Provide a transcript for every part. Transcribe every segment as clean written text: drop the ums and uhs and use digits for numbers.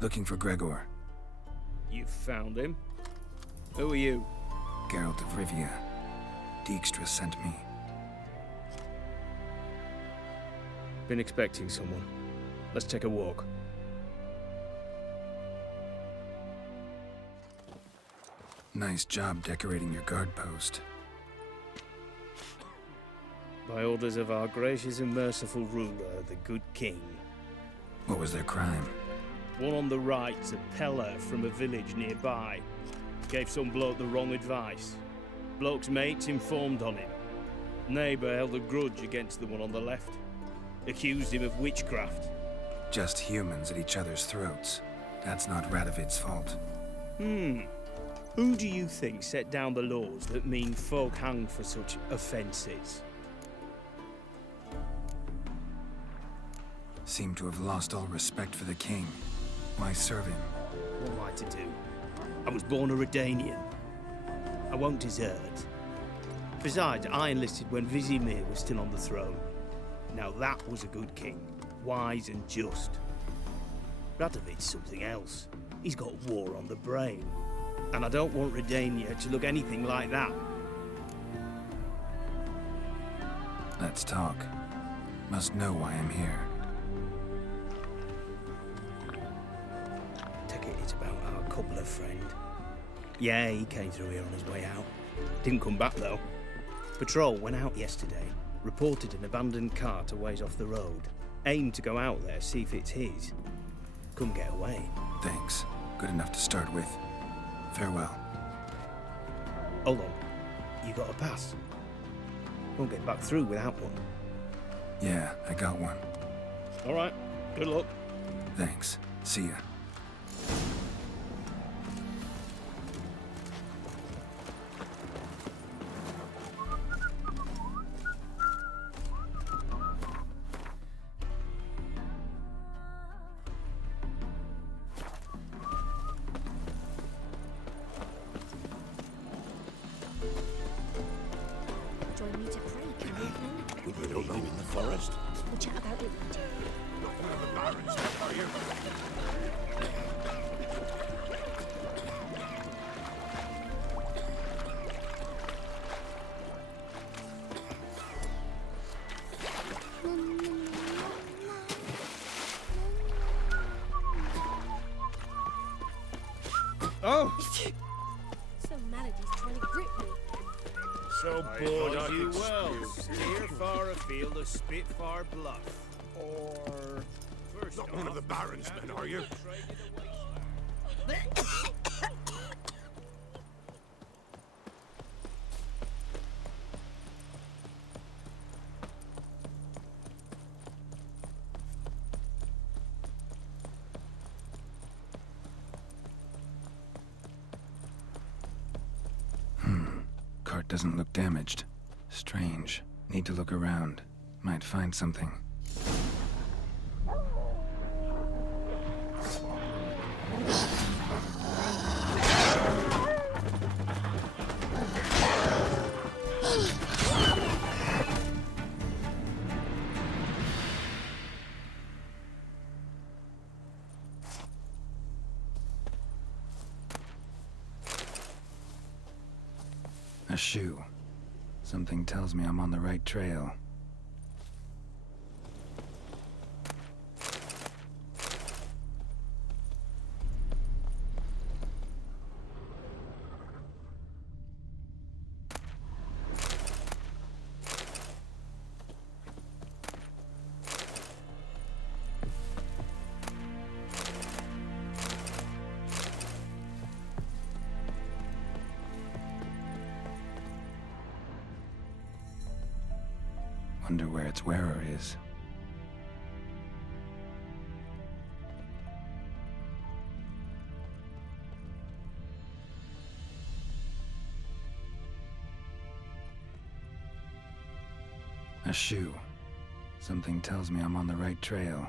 Looking for Gregor. You found him? Who are you? Geralt of Rivia. Dijkstra sent me. Been expecting someone. Let's take a walk. Nice job decorating your guard post. By orders of our gracious and merciful ruler, the good king. What was their crime? One on the right's a peller from a village nearby. Gave some bloke the wrong advice. Bloke's mates informed on him. Neighbour held a grudge against the one on the left. Accused him of witchcraft. Just humans at each other's throats. That's not Radovid's fault. Who do you think set down the laws that mean folk hang for such offences? Seem to have lost all respect for the king. Why serve him? What am I to do? I was born a Redanian. I won't desert. Besides, I enlisted when Vizimir was still on the throne. Now that was a good king, wise and just. Radovid's something else. He's got war on the brain. And I don't want Redania to look anything like that. Let's talk. Must know why I'm here. Take it it's about our cobbler friend. Yeah, he came through here on his way out. Didn't come back though. Patrol went out yesterday. Reported an abandoned cart a ways off the road. Aimed to go out there, see if it's his. Couldn't get away. Thanks. Good enough to start with. Farewell. Hold on. You got a pass? Won't get back through without one. Yeah, I got one. All right. Good luck. Thanks. See ya. Join me to pray, can you, Flynn? We don't know in the forest. We'll chat about it later. Nothing of the barons, are you? Oh! So Melody's trying to grip me. So I bored thought I you could well. spew. Steer far afield of Spitfire Bluff. Or... First Not one of the barons, men, are you? Cart doesn't look damaged. Strange. Need to look around. Might find something. A shoe. Something tells me I'm on the right trail. Wonder where its wearer is. A shoe. Something tells me I'm on the right trail.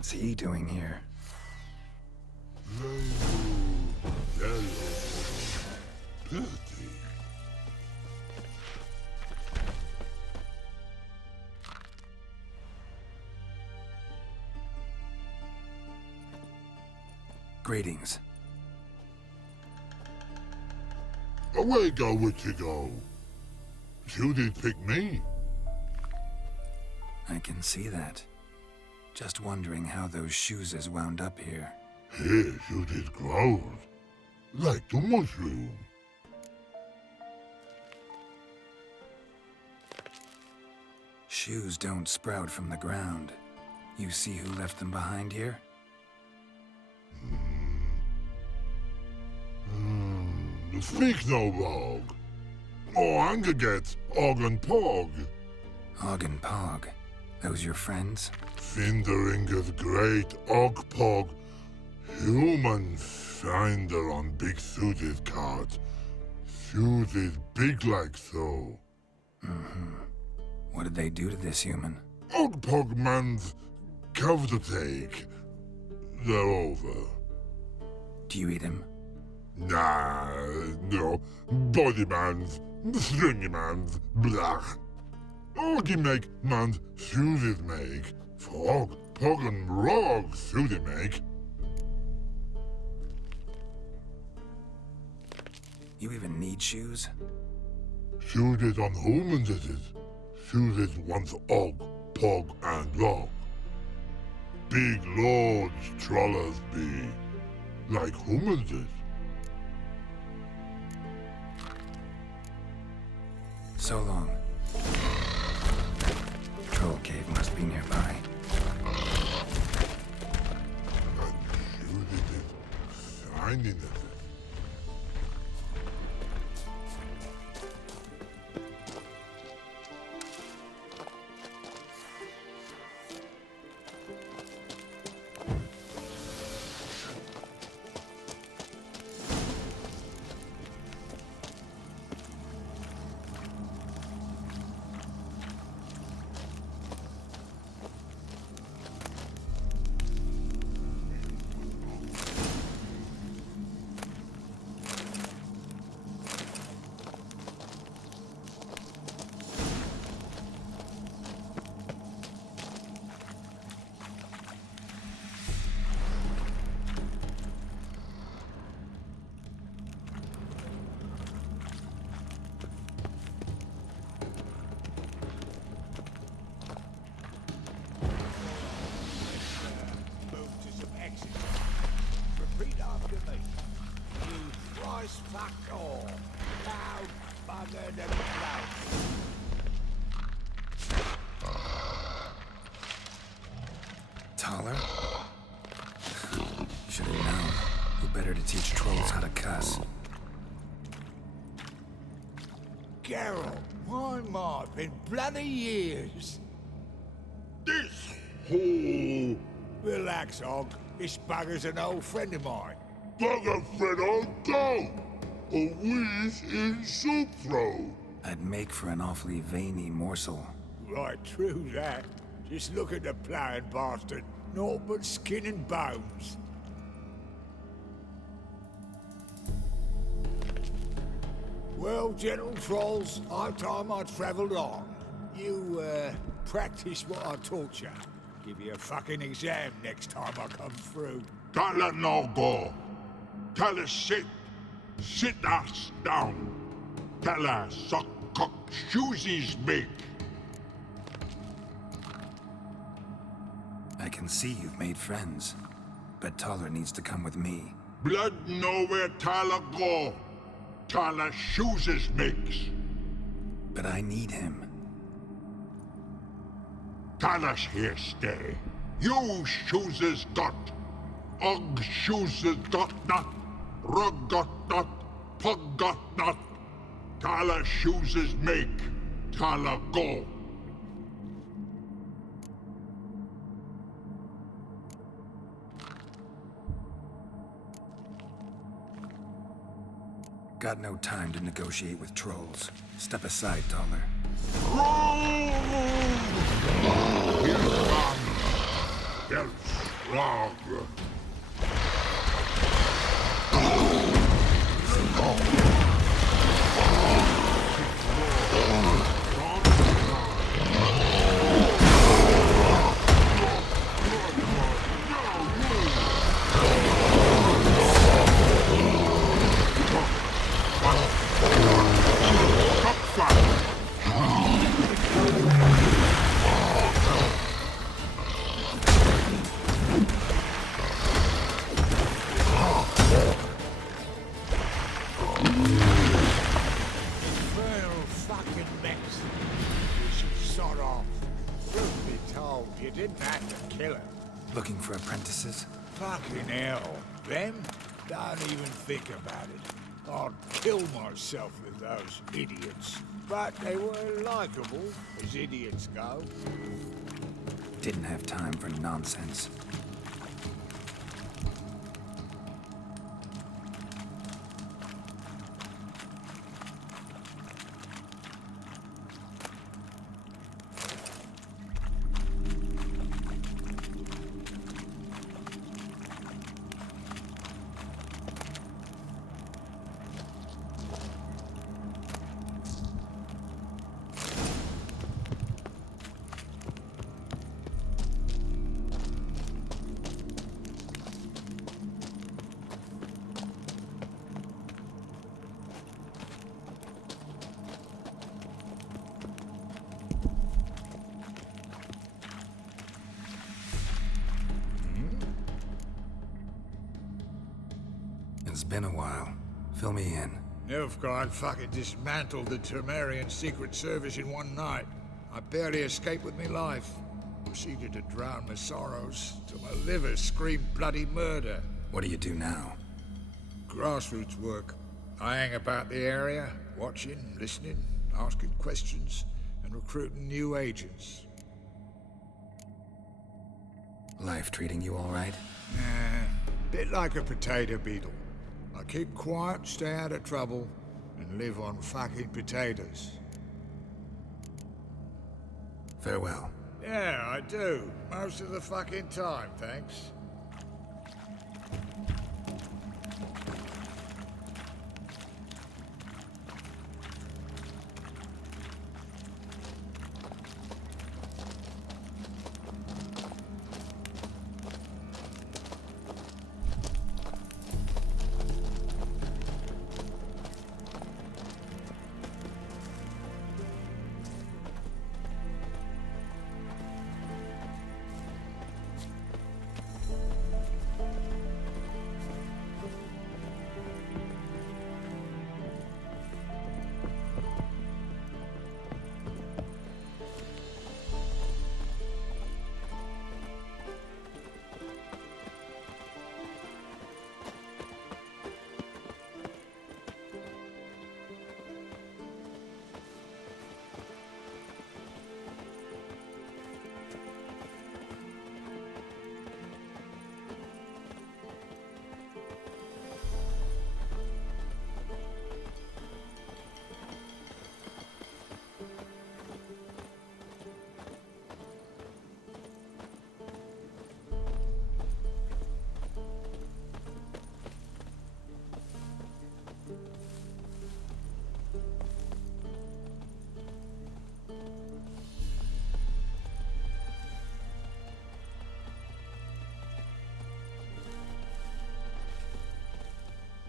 What's he doing here? Yellow. Pretty. Greetings. Away go with you go. You did pick me. I can see that. Just wondering how those shoes has wound up here. Here you did grow. Like the mushroom. Shoes don't sprout from the ground. You see who left them behind here? Speak no log. Oh, anger gets Og and Pog. Og and Pog. Those your friends? Finderinger's great Og Pog. Human finder on big suited cart. Suited big like so. What did they do to this human? Og Pog man's cover to take. They're over. Do you eat him? Nah, no. Body man's, stringy man's, blah. Oggy make man's suited make. Frog, Pog and Rog suited make. You even need shoes? Suited on humans it is. Suited once Og, Pog and Rog. Big lords trollers be. Like humans is. So long. Troll cave must be nearby. And suited is. Finding it. Repeat after me. You thrice fuck all. Loud, buggered and loud. Taller? Should have known. Who better to teach trolls how to cuss? Geralt, my, been bloody years. This whole Relax, Og. This bugger's an old friend of mine. bugger friend on go. A wheeze in soup throw. I'd make for an awfully veiny morsel. Right, true that. Just look at the ploughing bastard. Naught but skin and bones. Well, gentle trolls, high time I travelled on. You, practice what I taught you. Give you a fucking exam next time I come through. Can't let no go. Tell her sit. Sit us down. Tell her suck cock shoesies big. I can see you've made friends. But Taller needs to come with me. Blood nowhere Tyler go. Tyler shoesies makes. But I need him. Tyler's here stay. You shoesies got. Og shoesies got not. Rug got not. Pug got not. Tyler shoesies make. Tyler go. Got no time to negotiate with trolls. Step aside, Taller. Here comes Elf. Margaret. Infernal fucking mess. You should sod off. Truth be told, you didn't have to kill him. Looking for apprentices? Fucking hell. Them? Don't even think about it. I'd kill myself with those idiots. But they were likable, as idiots go. Didn't have time for nonsense. It's been a while. Fill me in. Nilfgaard fucking dismantled the Temerian Secret Service in one night. I barely escaped with my life. Proceeded to drown my sorrows till my liver screamed bloody murder. What do you do now? Grassroots work. I hang about the area, watching, listening, asking questions, and recruiting new agents. Life treating you all right? Bit like a potato beetle. I keep quiet, stay out of trouble, and live on fucking potatoes. Farewell. Yeah, I do. Most of the fucking time, thanks.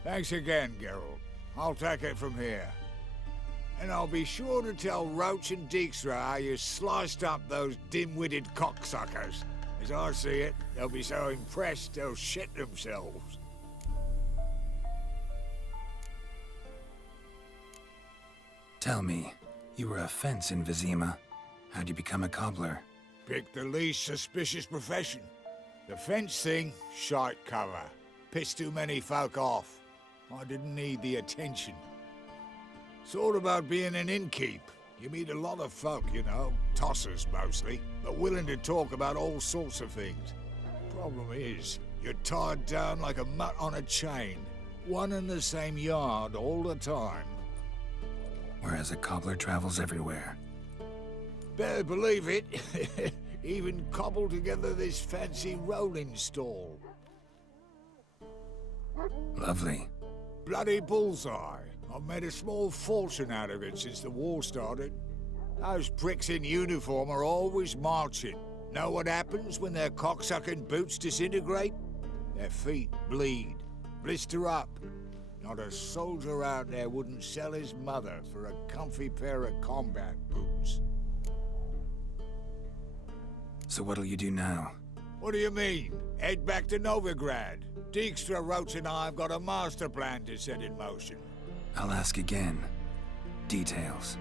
Thanks again, Geralt. I'll take it from here. And I'll be sure to tell Roach and Dijkstra how you sliced up those dim-witted cocksuckers. As I see it, they'll be so impressed they'll shit themselves. Tell me, you were a fence in Vizima. How'd you become a cobbler? Pick the least suspicious profession. The fence thing, shite cover. Pissed too many folk off. I didn't need the attention. Sort about being an innkeep. You meet a lot of folk, you know, tossers mostly, but willing to talk about all sorts of things. Problem is, you're tied down like a mutt on a chain. One and the same yard all the time. Whereas a cobbler travels everywhere. Better believe it. Even cobbled together this fancy rolling stall. Lovely. Bloody bullseye. I've made a small fortune out of it since the war started. Those pricks in uniform are always marching. Know what happens when their cocksucking boots disintegrate? Their feet bleed, blister up. Not a soldier out there wouldn't sell his mother for a comfy pair of combat boots. So what'll you do now? What do you mean? Head back to Novigrad. Dijkstra Roach and I have got a master plan to set in motion. I'll ask again. Details.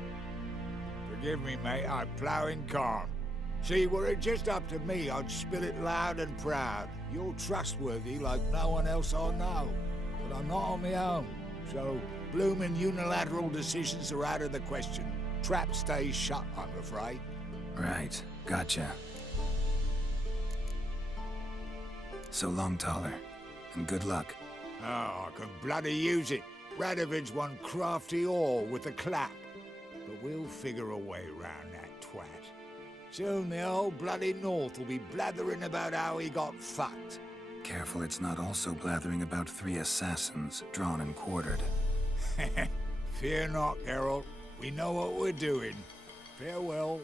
Forgive me, mate, I'm plowing calm. See, were it just up to me, I'd spill it loud and proud. You're trustworthy like no one else I know. But I'm not on my own, so bloomin' unilateral decisions are out of the question. Trap stays shut, I'm afraid. Right. Gotcha. So long, Taller. And good luck. Oh, I can bloody use it. Radovid's one crafty ore with a clap. But we'll figure a way round that twat. Soon the whole bloody North will be blathering about how he got fucked. Careful it's not also blathering about 3 assassins, drawn and quartered. Fear not, Geralt. We know what we're doing. Farewell.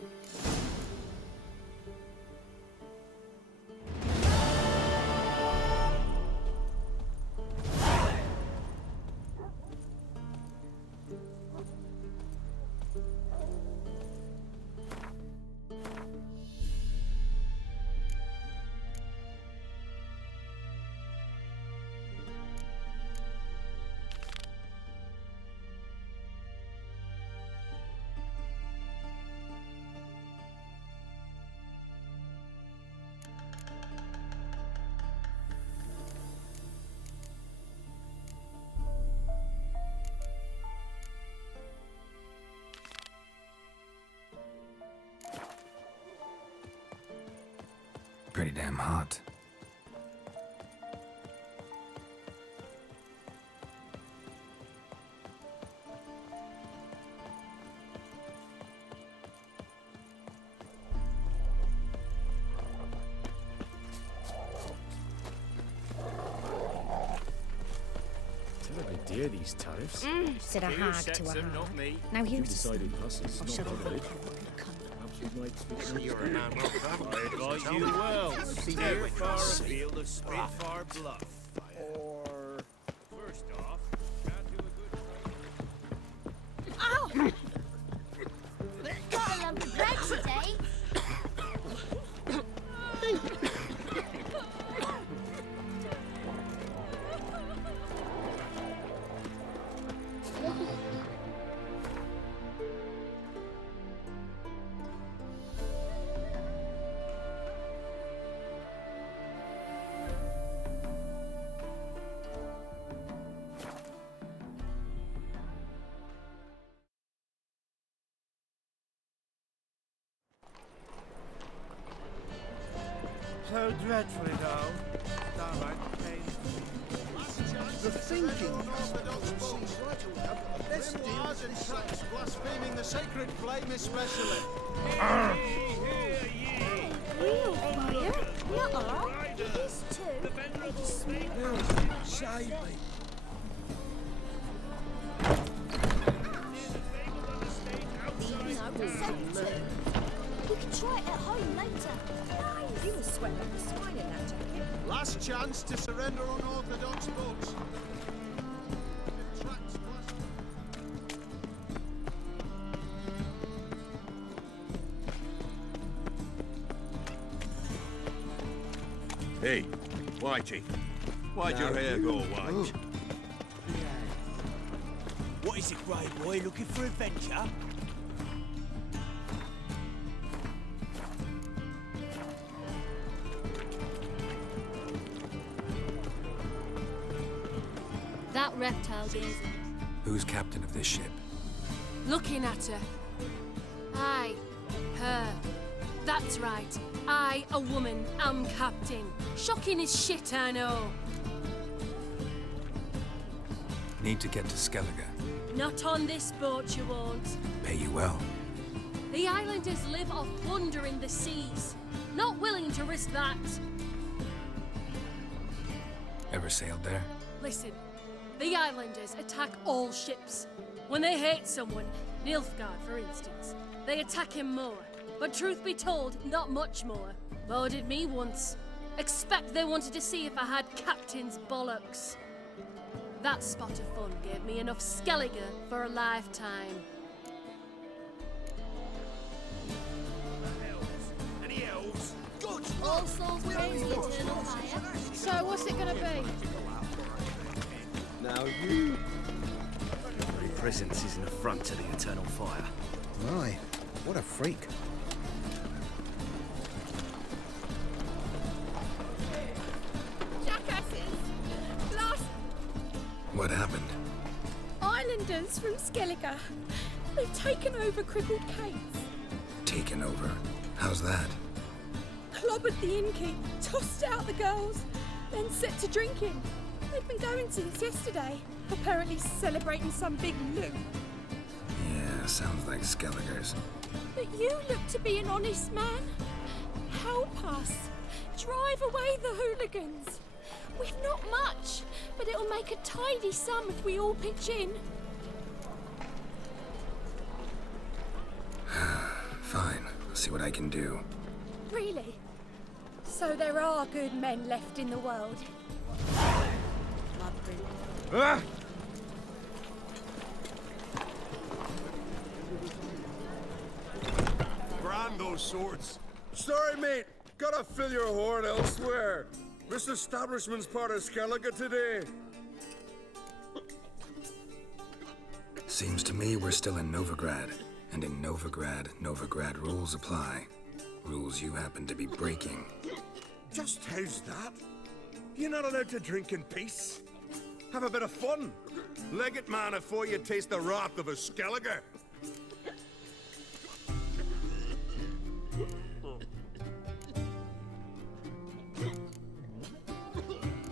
Pretty damn hot. Terribly dear, these tariffs. Said a hag to a hag. Now You here's decided Hussey's I'll not shut bothered. up. You're a man well you well. Steer far afield of Spitfire Bluff. Or... First off, can't do a good... Ow! Got a lump of bread today. So dreadfully dull. Downright painful. The thinking blaspheming the sacred flame especially. Real fire? Not all. It is too. They just smell. Save me. No, send to. We can try it at home later. Nice. You will sweat like a swine in that jacket. Last chance to surrender unorthodox books. Hey, Whitey. Why'd your hair go white? What is it, Grey Boy? Looking for adventure? That reptile gazing. Who's captain of this ship? Looking at her. Aye, her. That's right. I, a woman, am captain. Shocking as shit, I know. Need to get to Skellige. Not on this boat, you won't. Pay you well. The islanders live off plundering the seas. Not willing to risk that. Ever sailed there? Listen, the Islanders attack all ships. When they hate someone, Nilfgaard for instance, they attack him more. But truth be told, not much more. Bo did me once. Expect they wanted to see if I had captain's bollocks. That spot of fun gave me enough Skellige for a lifetime. Any elves? All souls praise the eternal fire. So what's it gonna be? Now you... Your presence is an affront to the eternal fire. My, what a freak. Jackasses! Blast What happened? Islanders from Skellige. They've taken over crippled Kate's. Taken over. How's that? Clobbered the innkeep, tossed out the girls, then set to drinking. They've been going since yesterday, apparently celebrating some big loot. Yeah, sounds like Skelligers. But you look to be an honest man. Help us. Drive away the hooligans. We've not much, but it'll make a tidy sum if we all pitch in. Fine, I'll see what I can do. Really? So there are good men left in the world. Ah! Brand those swords. Sorry, mate. Gotta fill your horn elsewhere. This establishment's part of Skellige today. Seems to me we're still in Novigrad. And in Novigrad, Novigrad rules apply. Rules you happen to be breaking. Just how's that? You're not allowed to drink in peace? Have a bit of fun. Leg it, man, before you taste the wrath of a Skellige.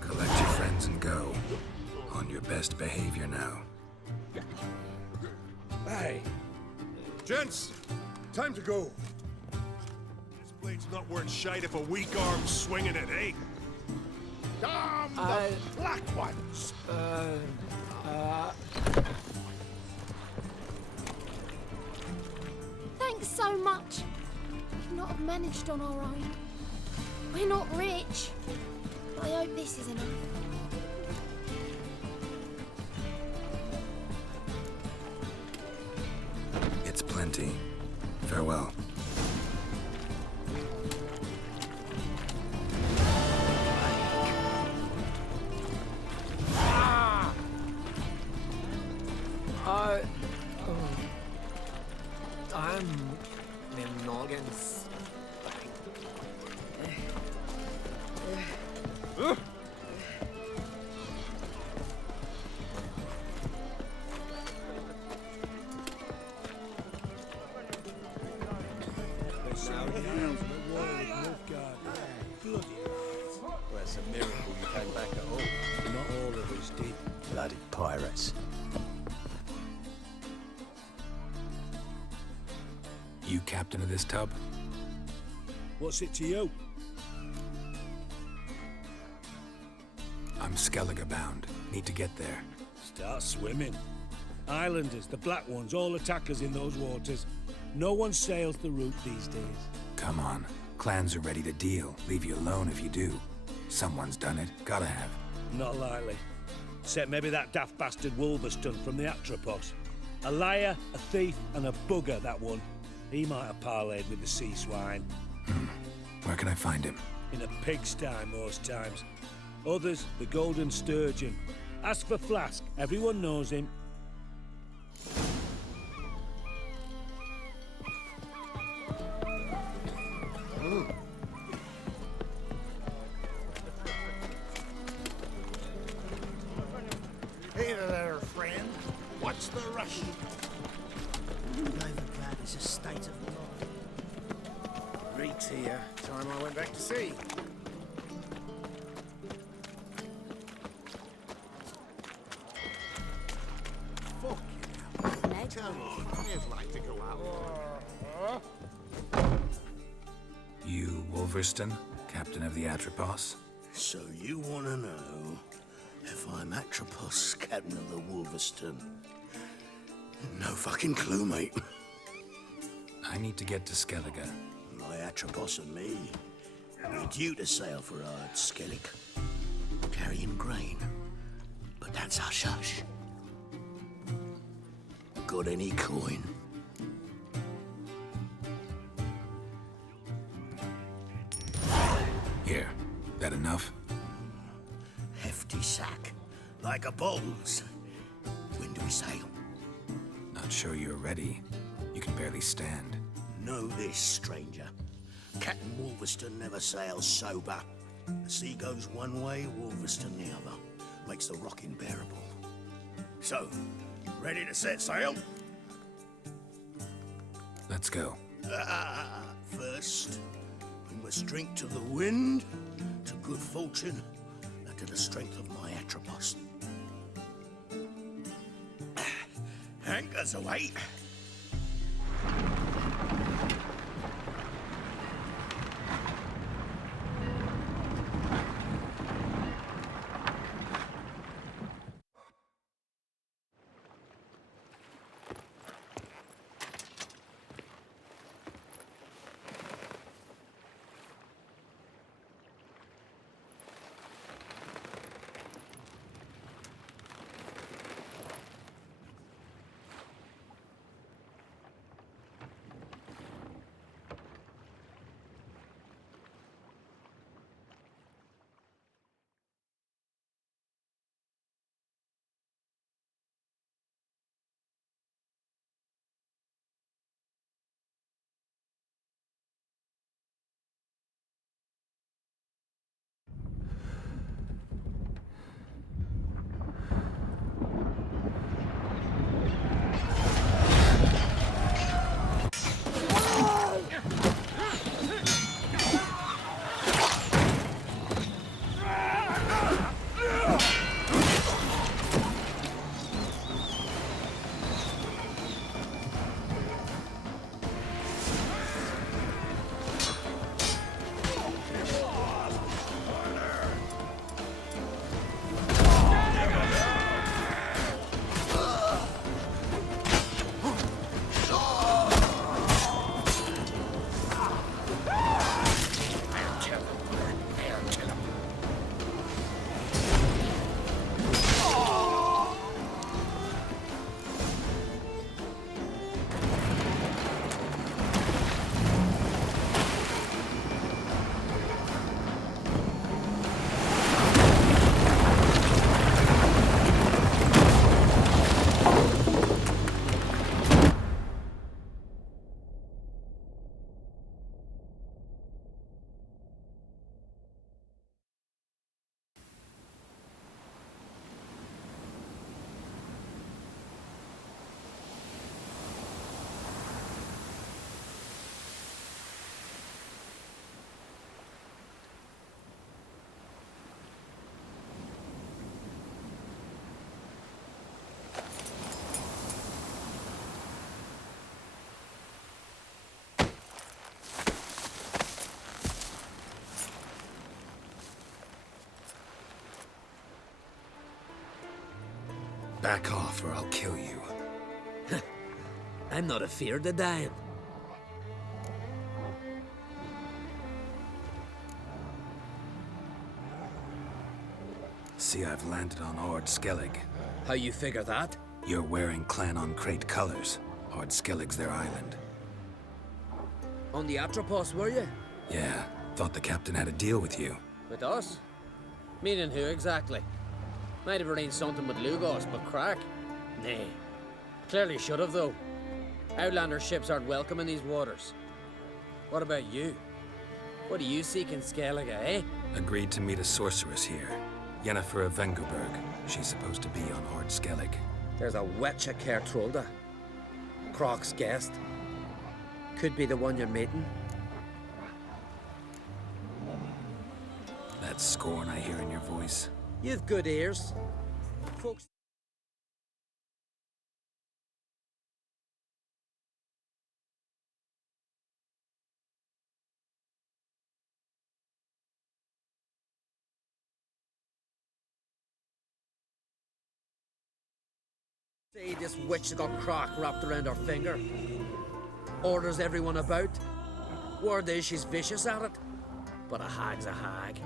Collect your friends and go. On your best behavior now. Hey. Gents, time to go. This blade's not worth shite if a weak arm's swinging it, eh? Damn the black ones! Thanks so much. We've not have managed on our own. We're not rich. But I hope this is enough. It's plenty. Farewell. I'm in Noggins. Well, it's a miracle you came back at all. Not all of us did. Bloody pirates. You captain of this tub? What's it to you? I'm Skellige bound. Need to get there. Start swimming. Islanders, the black ones, all attackers in those waters. No one sails the route these days. Come on. Clans are ready to deal. Leave you alone if you do. Someone's done it. Gotta have. Not likely. Except maybe that daft bastard Wolverston from the Atropos. A liar, a thief, and a bugger, that one. He might have parlayed with the sea swine. Where can I find him? In a pigsty most times. Others, the Golden Sturgeon. As for Flask, everyone knows him. Hey there, friend. What's the rush? Novigrad is a state of mind. Reeks here. Time I went back to sea. Fuck you. Tell me, I'd like to go out. You Wolverston, captain of the Atropos. So you want to know if I'm Atropos, captain of the Wolverston? No fucking clue, mate. I need to get to Skellige. My Atropos and me, we're due to sail for Ard Skellig, carrying grain. But that's hush-hush. Got any coin? Here. That enough? Hefty sack, like a bull's. When do we sail? Not sure you're ready. You can barely stand. Know this, stranger. Captain Wolverston never sails sober. The sea goes one way, Wolverston the other. Makes the rocking bearable. So, ready to set sail? Let's go. First, we must drink to the wind, to good fortune, and to the strength of my Atropos. Anchors away. Back off or I'll kill you. I'm not afeard of dying. See, I've landed on Ard Skellig. How you figure that? You're wearing Clan on Crate colors. Ard Skellig's their island. On the Atropos, were you? Yeah, thought the captain had a deal with you. With us? Meaning who exactly? Might have arranged something with Lugos, but crack? Nay. Clearly should have, though. Outlander ships aren't welcome in these waters. What about you? What do you seek in Skellige, eh? Agreed to meet a sorceress here. Yennefer of Vengerberg. She's supposed to be on Ard Skellig. There's a wetcha Kertrolda. Croc's guest. Could be the one you're meeting. That scorn I hear in your voice. You've good ears. Folks See this witch that got crock wrapped around her finger. Orders everyone about. Word is she's vicious at it. But a hag's a hag.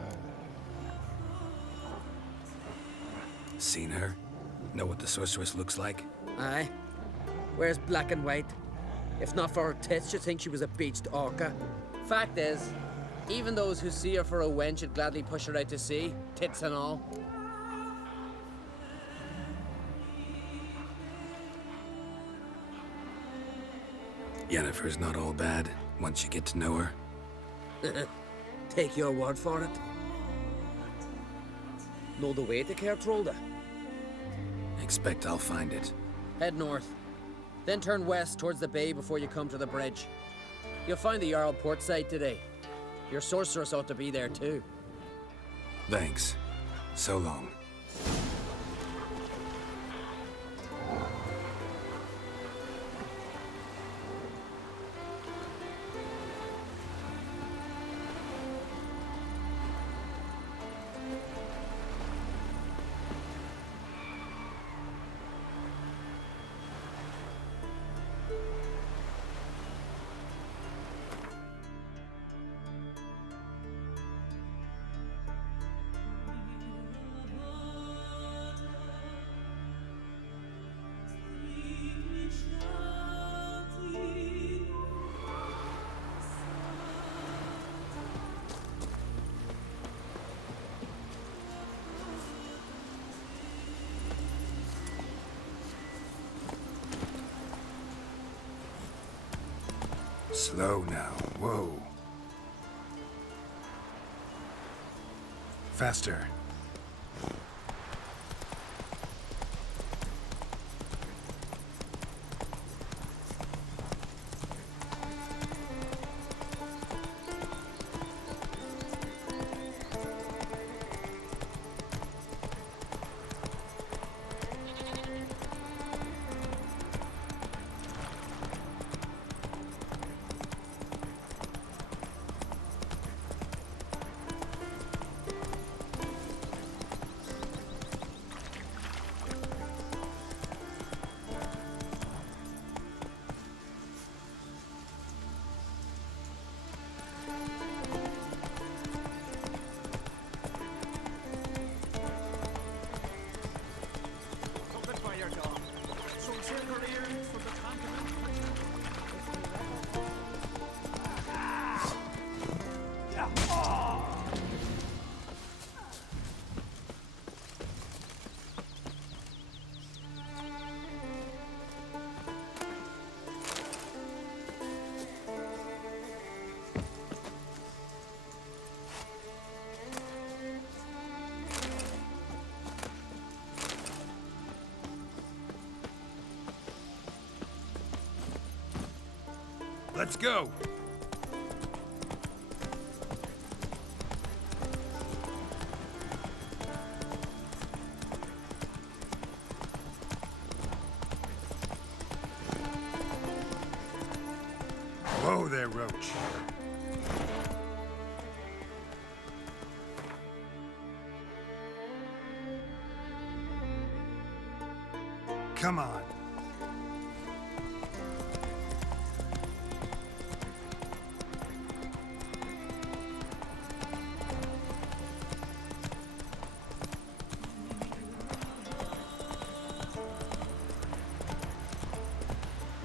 Seen her? Know what the sorceress looks like? Aye. Wears black and white. If not for her tits, you'd think she was a beached orca. Fact is, even those who see her for a wench would gladly push her out to sea, tits and all. Yennefer's not all bad, once you get to know her. Take your word for it. Know the way to Caer Trolda? Expect I'll find it. Head north. Then turn west towards the bay before you come to the bridge. You'll find the Jarl port side today. Your sorceress ought to be there too. Thanks. So long. Slow now. Whoa. Faster. Let's go! Whoa there, Roach. Come on.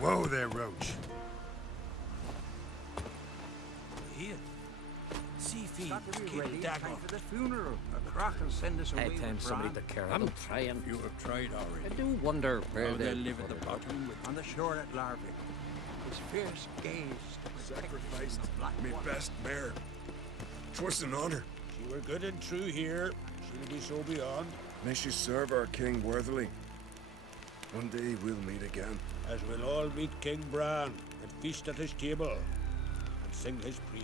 Whoa there, Roach. Here. See feed kid Dagger for the funeral. A crack and send us away. Hey, time somebody to care. I'm trying. You have tried already. I do wonder where Now they they live at the bottom on the shore at Larvik. His fierce gaze Sacrificed me best mare. 'Twas an honor. She were good and true here. She'll be so beyond. May she serve our king worthily. One day we'll meet again. As we'll all meet King Bran and feast at his table and sing his praise.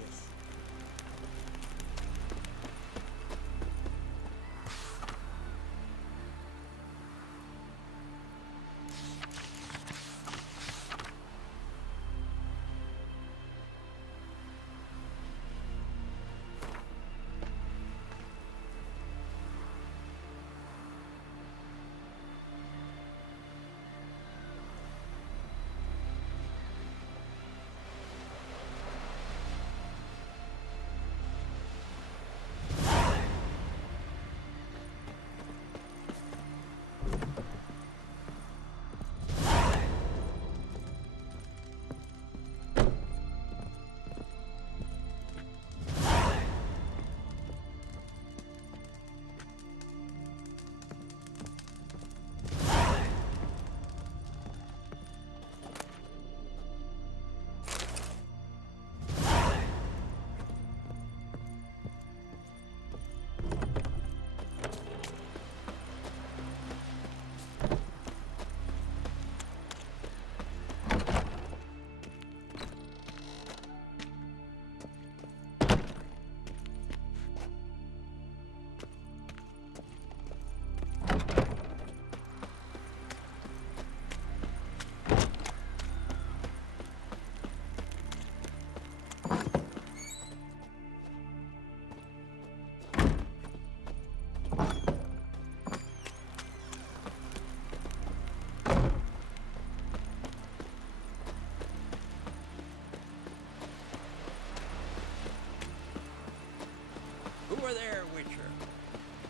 over there, Witcher.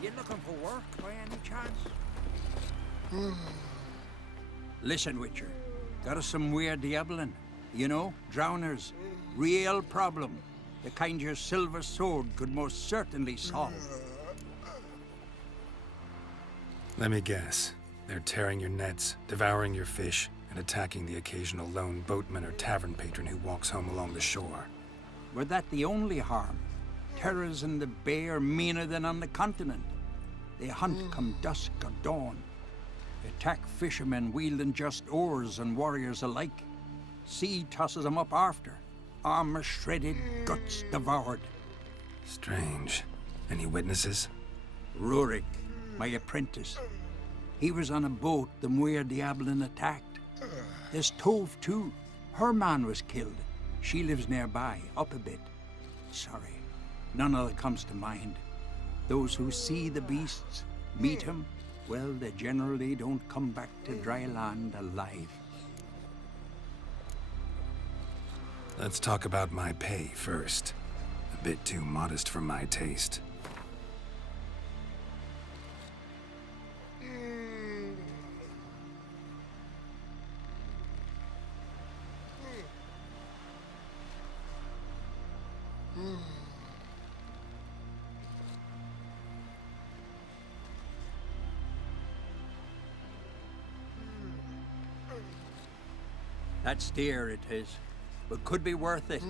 You looking for work by any chance? Listen, Witcher. Got us some weird diabling. You know, drowners. Real problem. The kind your silver sword could most certainly solve. Let me guess. They're tearing your nets, devouring your fish, and attacking the occasional lone boatman or tavern patron who walks home along the shore. Were that the only harm? Terrors in the bay are meaner than on the continent. They hunt come dusk or dawn. They attack fishermen wielding just oars and warriors alike. Sea tosses them up after. Armor shredded, guts devoured. Strange. Any witnesses? Rurik, my apprentice. He was on a boat the Muir Diablin attacked. There's Tove, too. Her man was killed. She lives nearby, up a bit. Sorry, none other comes to mind. Those who see the beasts, meet him, well, they generally don't come back to dry land alive. Let's talk about my pay first. A bit too modest for my taste. That's dear, it is, but could be worth it.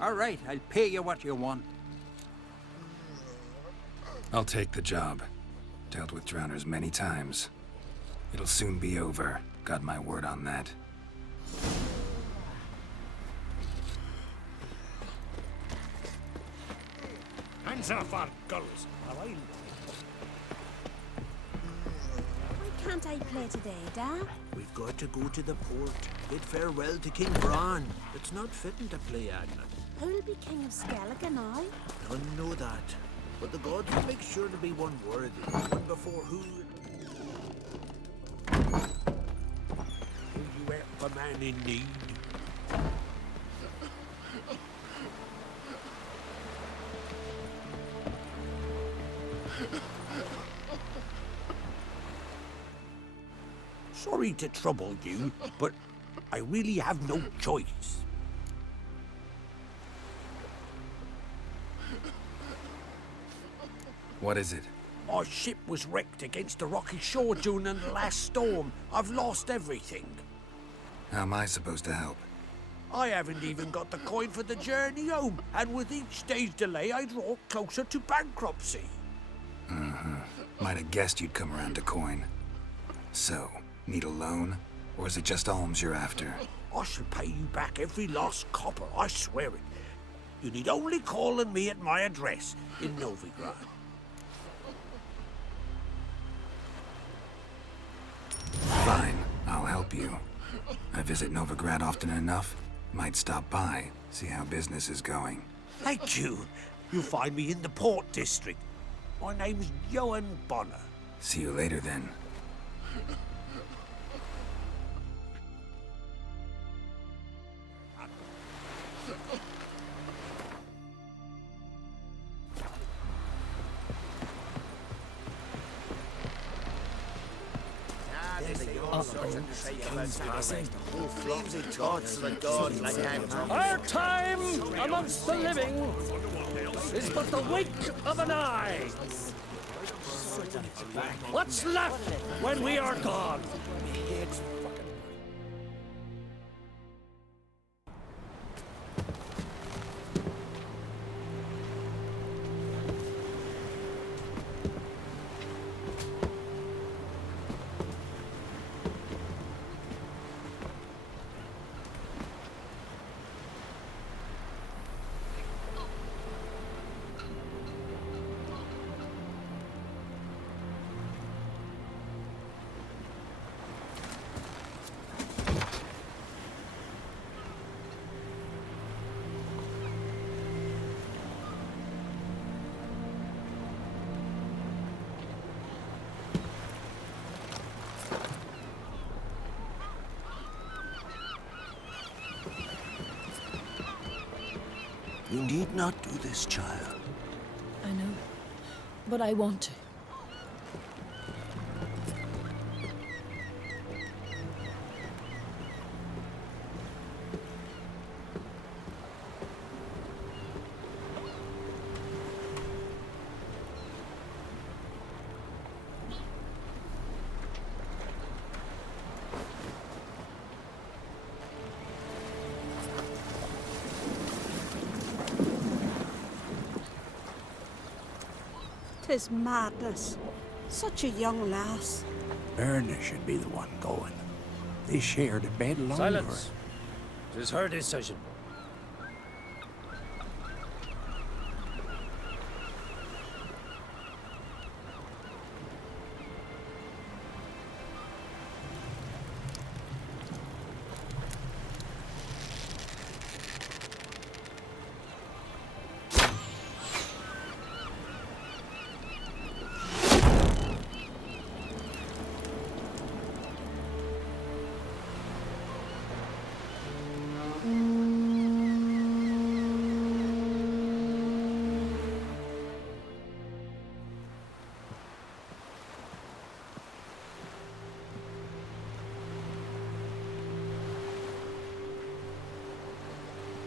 All right, I'll pay you what you want. I'll take the job. Dealt with drowners many times. It'll soon be over. Got my word on that. Hands off our girls, or I'll... Why can't I play today, Dad? We've got to go to the port. Bid farewell to King Bran. It's not fitting to play Agnes. Who'll be King of Skellig and I? None know that. But the gods will make sure to be one worthy. One before who... Will you help a man in need? Sorry to trouble you, but I really have no choice. What is it? Our ship was wrecked against the rocky shore during the last storm. I've lost everything. How am I supposed to help? I haven't even got the coin for the journey home, and with each day's delay, I draw closer to bankruptcy. Might have guessed you'd come around to coin. So, need a loan? Or is it just alms you're after? I shall pay you back every lost copper, I swear it. You need only call on me at my address in Novigrad. Fine, I'll help you. I visit Novigrad often enough. Might stop by, see how business is going. Thank you. You'll find me in the Port District. My name's Johan Bonner. See you later then. Our time amongst the living is but the wink of an eye. What's left when we are gone? You need not do this, child. I know. But I want to. Tis madness. Such a young lass. Erna should be the one going. They shared a bed longer. Silence. It is her decision.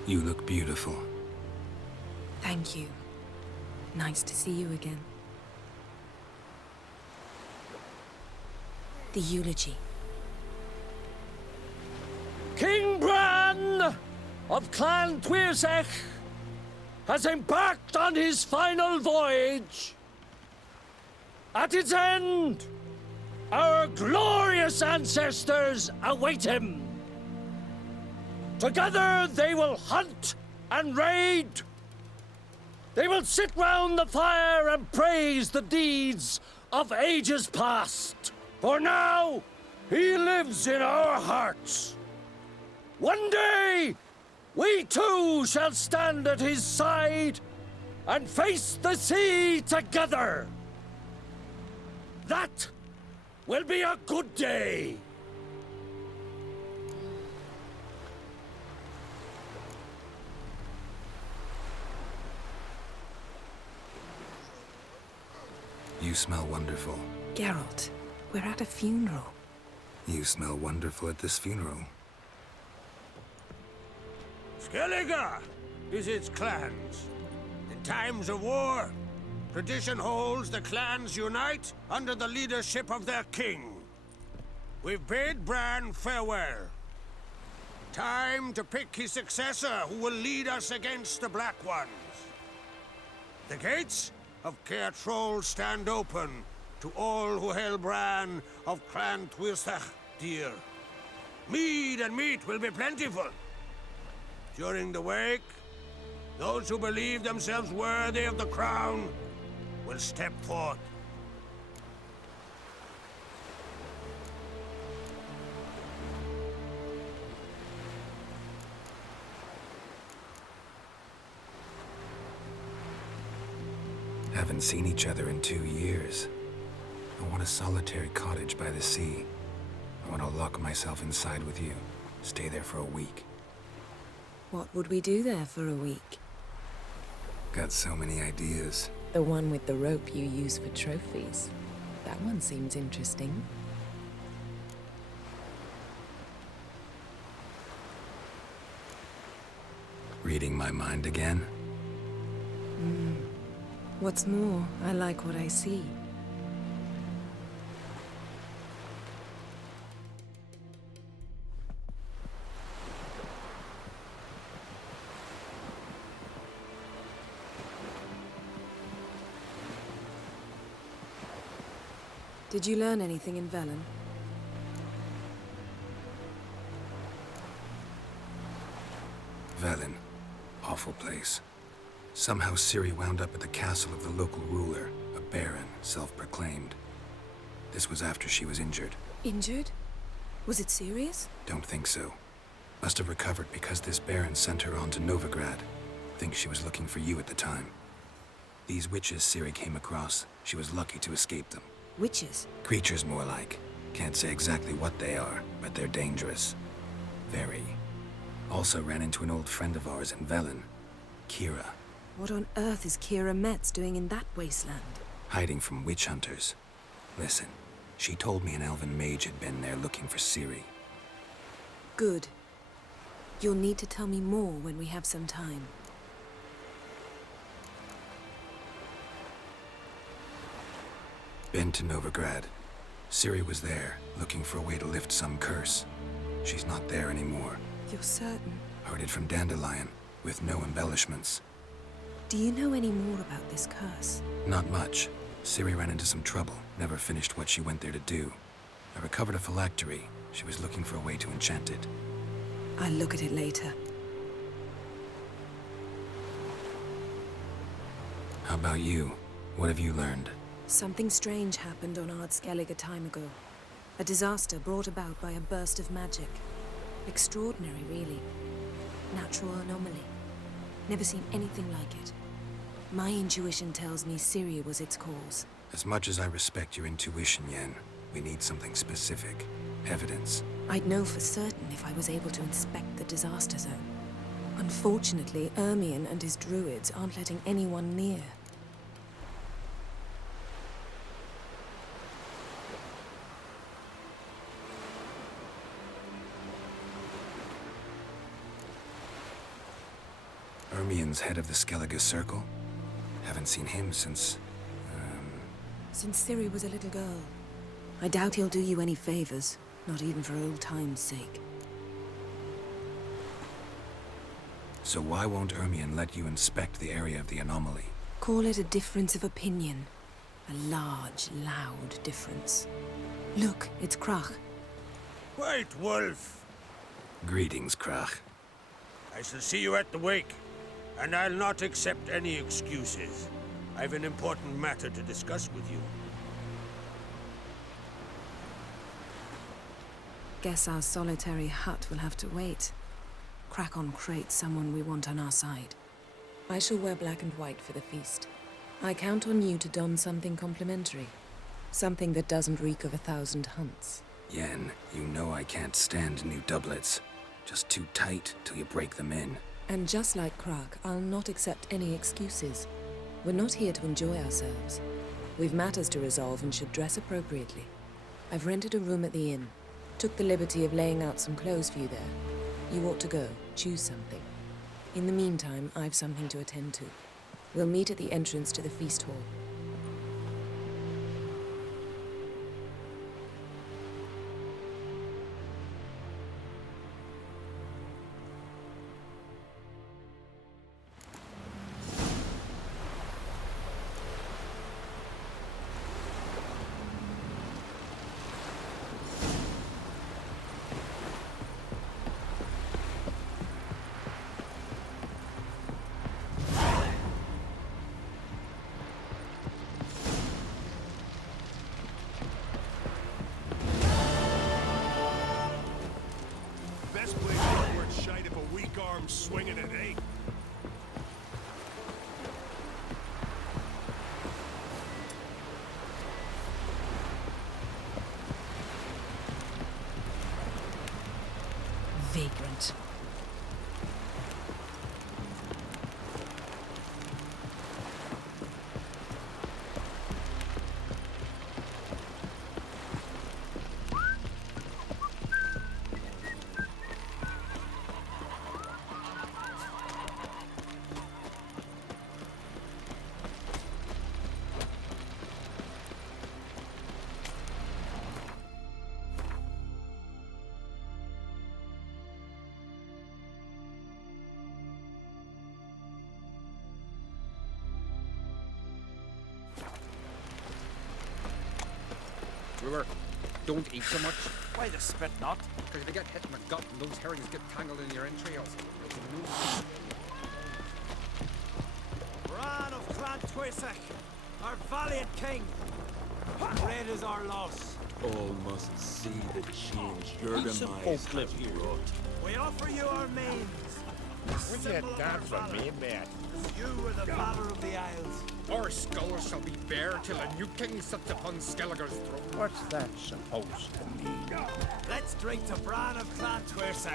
You look beautiful. Thank you. Nice to see you again. The eulogy. King Bran of Clan Tuirsech has embarked on his final voyage. At its end, our glorious ancestors await him. Together they will hunt and raid. They will sit round the fire and praise the deeds of ages past. For now, he lives in our hearts. One day, we too shall stand at his side and face the sea together. That will be a good day. You smell wonderful. Geralt, we're at a funeral. You smell wonderful at this funeral. Skellige visits clans. In times of war, tradition holds the clans unite under the leadership of their king. We've bid Bran farewell. Time to pick his successor who will lead us against the Black Ones. The gates of Caer Troll stand open to all who held Bran of Clan Tuirsech dear. Mead and meat will be plentiful. During the wake, those who believe themselves worthy of the crown will step forth. Haven't seen each other in 2 years. I want a solitary cottage by the sea. I want to lock myself inside with you. Stay there for a week. What would we do there for a week? Got so many ideas. The one with the rope you use for trophies. That one seems interesting. Reading my mind again? What's more, I like what I see. Did you learn anything in Velen? Velen. Awful place. Somehow Ciri wound up at the castle of the local ruler, a baron, self-proclaimed. This was after she was injured. Injured? Was it serious? Don't think so. Must have recovered because this baron sent her on to Novigrad. Think she was looking for you at the time. These witches Ciri came across, she was lucky to escape them. Witches? Creatures more like. Can't say exactly what they are, but they're dangerous. Very. Also ran into an old friend of ours in Velen, Kira. What on earth is Kira Metz doing in that wasteland? Hiding from witch hunters. Listen, she told me an elven mage had been there looking for Ciri. Good. You'll need to tell me more when we have some time. Been to Novigrad. Ciri was there, looking for a way to lift some curse. She's not there anymore. You're certain? Heard it from Dandelion, with no embellishments. Do you know any more about this curse? Not much. Ciri ran into some trouble, never finished what she went there to do. I recovered a phylactery. She was looking for a way to enchant it. I'll look at it later. How about you? What have you learned? Something strange happened on Ard Skellig a time ago. A disaster brought about by a burst of magic. Extraordinary, really. Natural anomaly. Never seen anything like it. My intuition tells me Ciri was its cause. As much as I respect your intuition, Yen, we need something specific. Evidence. I'd know for certain if I was able to inspect the disaster zone. Unfortunately, Ermion and his druids aren't letting anyone near. Ermion's head of the Skellige Circle? Haven't seen him since... Since Ciri was a little girl. I doubt he'll do you any favors, not even for old time's sake. So why won't Ermion let you inspect the area of the anomaly? Call it a difference of opinion. A large, loud difference. Look, it's Crach. White Wolf! Greetings, Crach. I shall see you at the wake, and I'll not accept any excuses. I've an important matter to discuss with you. Guess our solitary hut will have to wait. Crack on Crate, someone we want on our side. I shall wear black and white for the feast. I count on you to don something complimentary. Something that doesn't reek of 1,000 hunts. Yen, you know I can't stand new doublets. Just too tight till you break them in. And just like Crach, I'll not accept any excuses. We're not here to enjoy ourselves. We've matters to resolve and should dress appropriately. I've rented a room at the inn. Took the liberty of laying out some clothes for you there. You ought to go. Choose something. In the meantime, I've something to attend to. We'll meet at the entrance to the feast hall. Best place not worth shite if a weak arm's swinging it, eh? Vagrant. Brewer, don't eat so much. Why the spit not? Because if you get hit in the gut and those herrings get tangled in your entrails. Bran of Clan Twisach, our valiant king. Great is our loss. All must see the change your demise has wrought. We offer you our mains. What's that done for me, man? You were the valor of the Isles. Our skulls shall be bare till a new king sits upon Skellige's throne. What's that supposed to mean? Let's drink to Bran of Clan Twersa.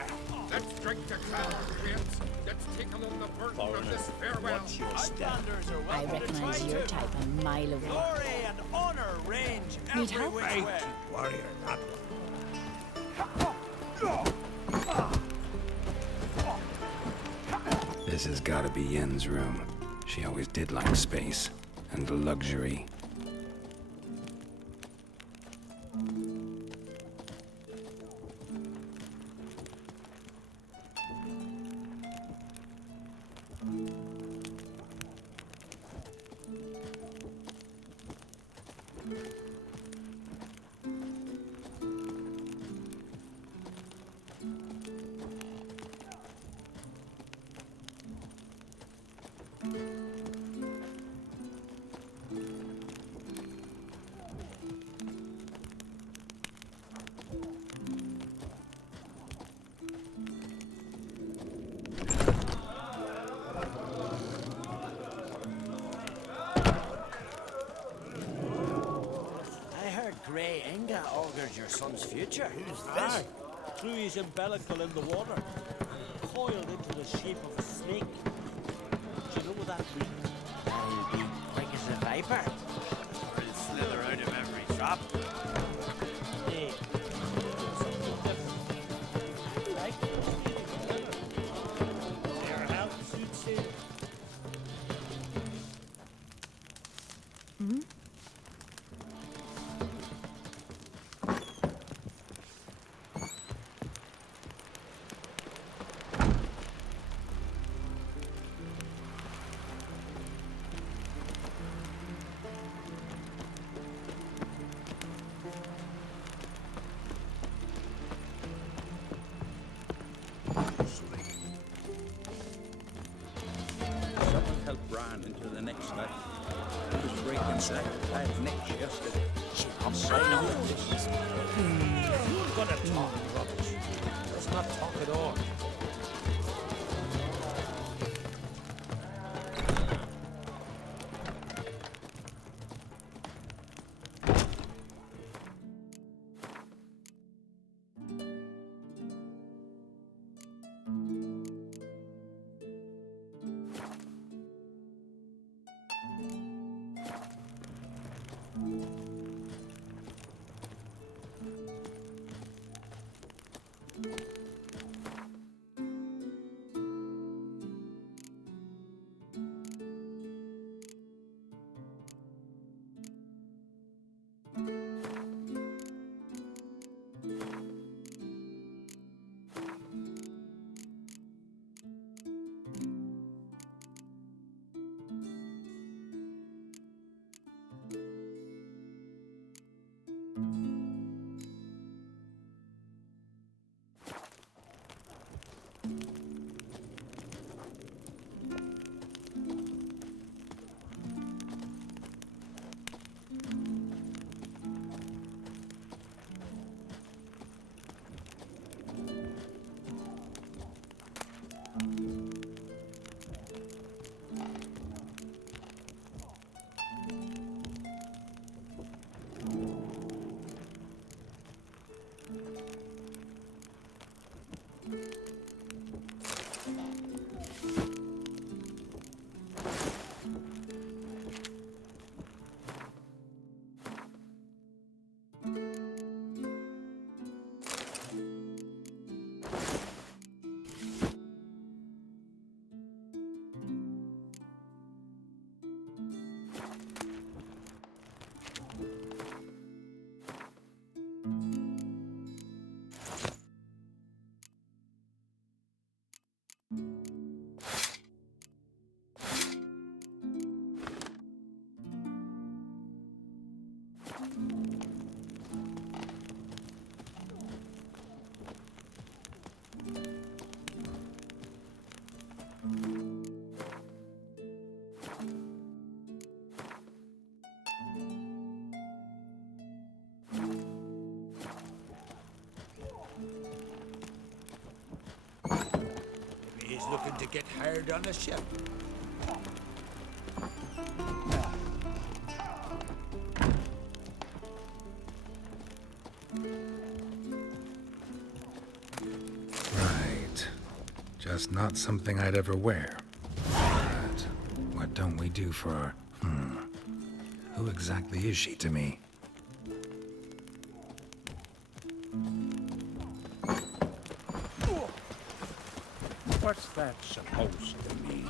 Let's drink to Clan Prince. Let's take along the burden of this farewell. Outlanders are I welcome to try recognize your to. type a mile away. Glory and honor range Need every help? which Hey, way. warrior, not This has gotta be Yen's room. She always did like space and luxury. I heard Grey Inga augured your son's future. Who's Aye. Threw his umbilical in the water. Coiled into the shape of a snake. Do you know what that means? He'll be quick as a viper. Or he'll slither out of every trap. Hey, something different. I like it. Their health suits him. Hmm? Someone help Bran into the next life. He was breaking sacrifice next yesterday. I'm signing up this. You're gonna talk rubbish. Does not talk at all. He's looking to get hired on a ship. Just not something I'd ever wear. But what don't we do for our... Who exactly is she to me? What's that supposed to mean?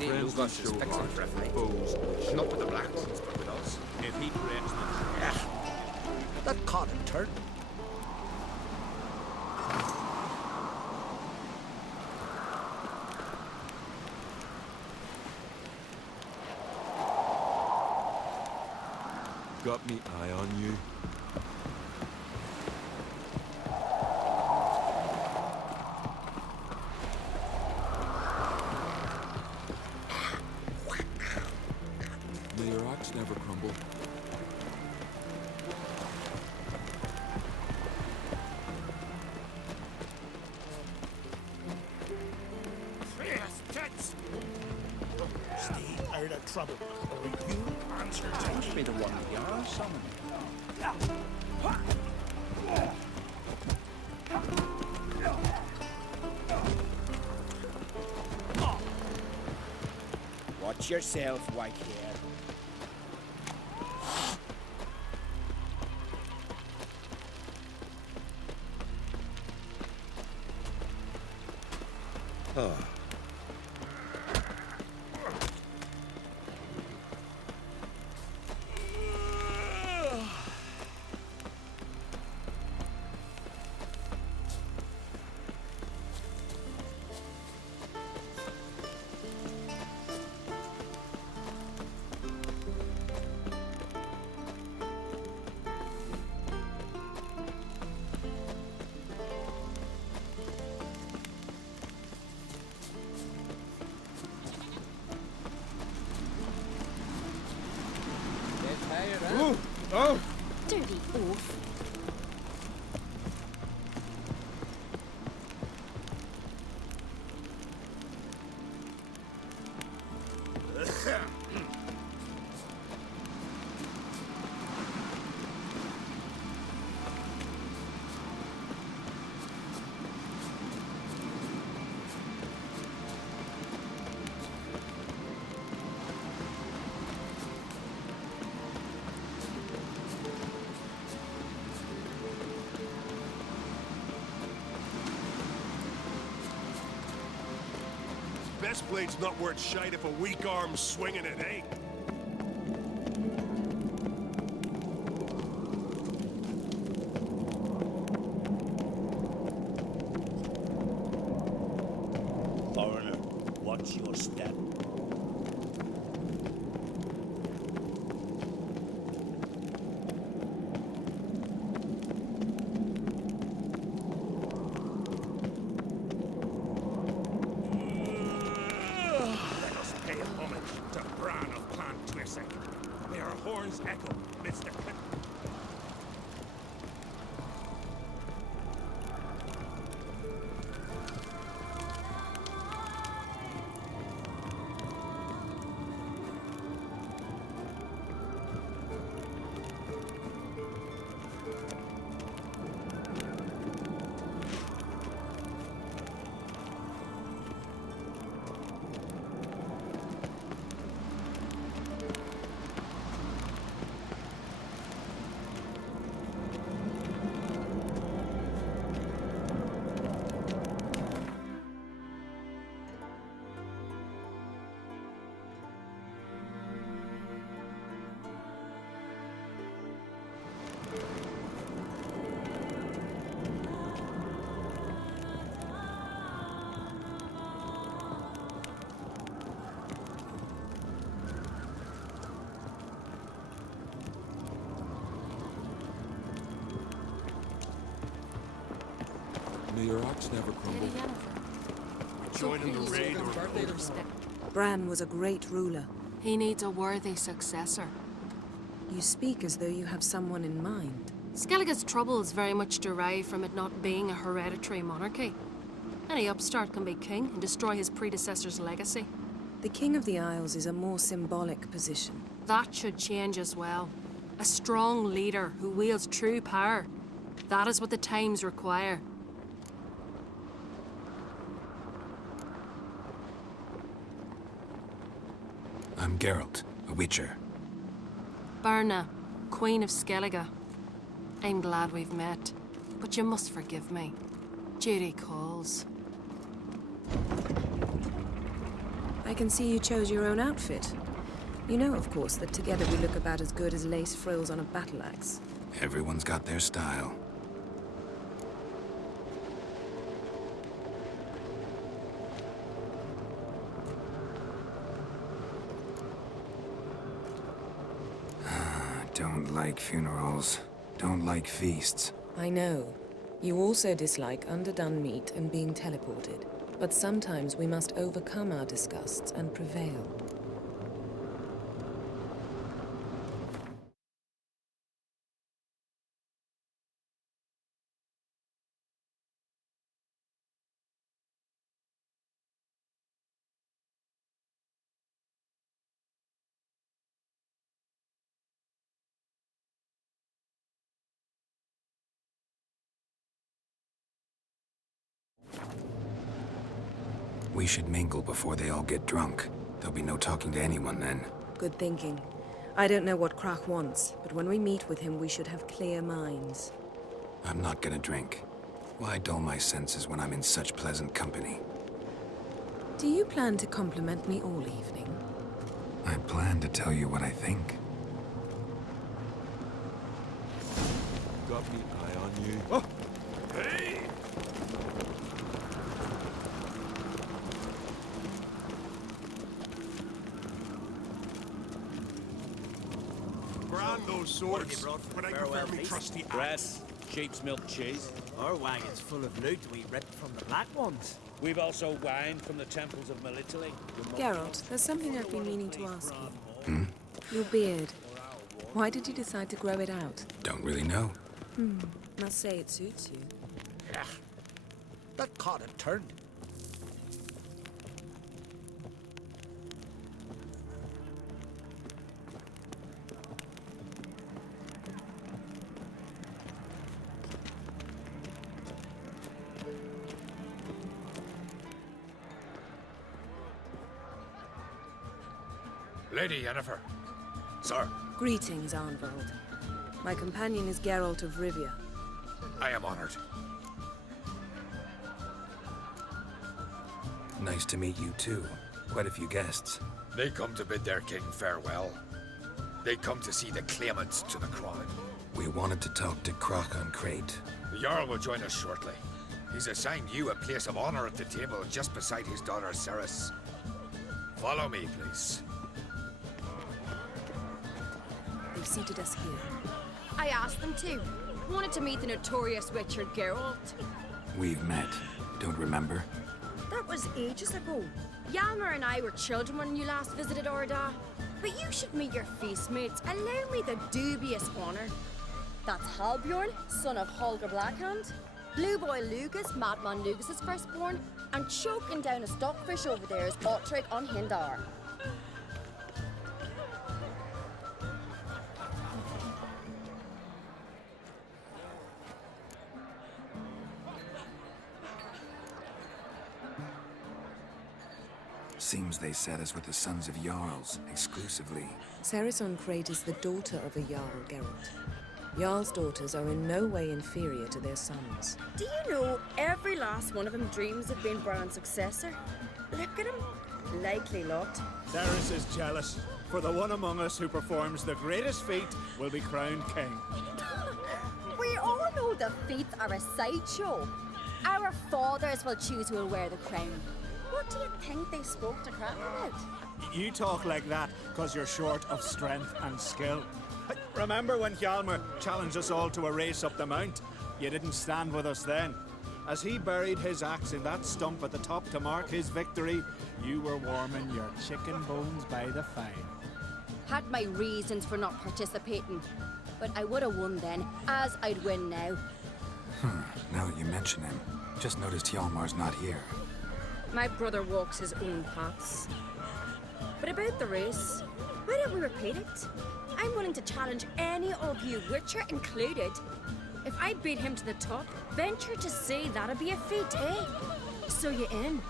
Lugos suspects him for a fight. Not with the Black Ones, but with us. If he breaks the... Yeah. That caught a turn. Got me eye on you? May your axe never crumble. Fierce tits! Stay out of trouble, or you answer to Must be the one we are summoning. Watch yourself, Whitehair. Oh. Oh! Dirty oaf. Best blade's not worth shite if a weak arm's swinging it, eh? Foreigner, watch your step. Let us pay homage to Bran of Clan Twisek. May our horns echo amidst the cliff. May your axe never crumble. joining the raid or... Bran was a great ruler. He needs a worthy successor. You speak as though you have someone in mind. Skellige's troubles very much derive from it not being a hereditary monarchy. Any upstart can be king and destroy his predecessor's legacy. The King of the Isles is a more symbolic position. That should change as well. A strong leader who wields true power. That is what the times require. I'm Geralt, a Witcher. Birna, Queen of Skellige. I'm glad we've met, but you must forgive me. Duty calls. I can see you chose your own outfit. You know, of course, that together we look about as good as lace frills on a battle axe. Everyone's got their style. Don't like funerals. Don't like feasts. I know. You also dislike underdone meat and being teleported. But sometimes we must overcome our disgusts and prevail. We should mingle before they all get drunk. There'll be no talking to anyone then. Good thinking. I don't know what Crach wants, but when we meet with him, we should have clear minds. I'm not gonna drink. Why dull my senses when I'm in such pleasant company? Do you plan to compliment me all evening? I plan to tell you what I think. Got me eye on you. Oh! Hey! Brand those swords, but I prefer me trusty axe. Sheep's milk cheese. Our wagon's full of loot we ripped from the Black Ones. We've also wine from the temples of Melitele. Geralt, there's something I've been meaning to ask you. Your beard. Why did you decide to grow it out? Don't really know. Must say it suits you. Yeah. That caught a turn. Lady Yennefer. Sir. Greetings, Arnvald. My companion is Geralt of Rivia. I am honored. Nice to meet you too. Quite a few guests. They come to bid their king farewell. They come to see the claimants to the crown. We wanted to talk to Crach an Craite. The Jarl will join us shortly. He's assigned you a place of honor at the table just beside his daughter Cerys. Follow me, please. They've seated us here. I asked them to. Wanted to meet the notorious Richard Geralt. We've met. Don't remember? That was ages ago. Hjalmar and I were children when you last visited Orda. But you should meet your feast mates. Allow me the dubious honor. That's Halbjorn, son of Holger Blackhand. Blue Boy Lugus, Madman Lugus' firstborn. And choking down a stockfish over there is Ottrig on Hindar. Seems they set us with the sons of Jarls, exclusively. Cerys an Craite is the daughter of a Jarl, Geralt. Jarl's daughters are in no way inferior to their sons. Do you know every last one of them dreams of being Bran's successor? Look at him. Likely lot. Cerys is jealous, for the one among us who performs the greatest feat will be crowned king. We all know the feats are a sideshow. Our fathers will choose who will wear the crown. What do you think they spoke to Crach about? You talk like that because you're short of strength and skill. Remember when Hjalmar challenged us all to a race up the mount? You didn't stand with us then. As he buried his axe in that stump at the top to mark his victory, you were warming your chicken bones by the fire. Had my reasons for not participating, but I would have won then, as I'd win now. Now that you mention him, just noticed Hjalmar's not here. My brother walks his own paths. But about the race, why don't we repeat it? I'm willing to challenge any of you, Witcher included. If I beat him to the top, venture to say that'd be a feat, eh? So you in?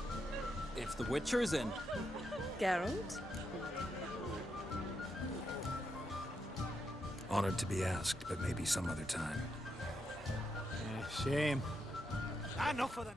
If the Witcher's in. Geralt? Honored to be asked, but maybe some other time. Shame. Enough of them.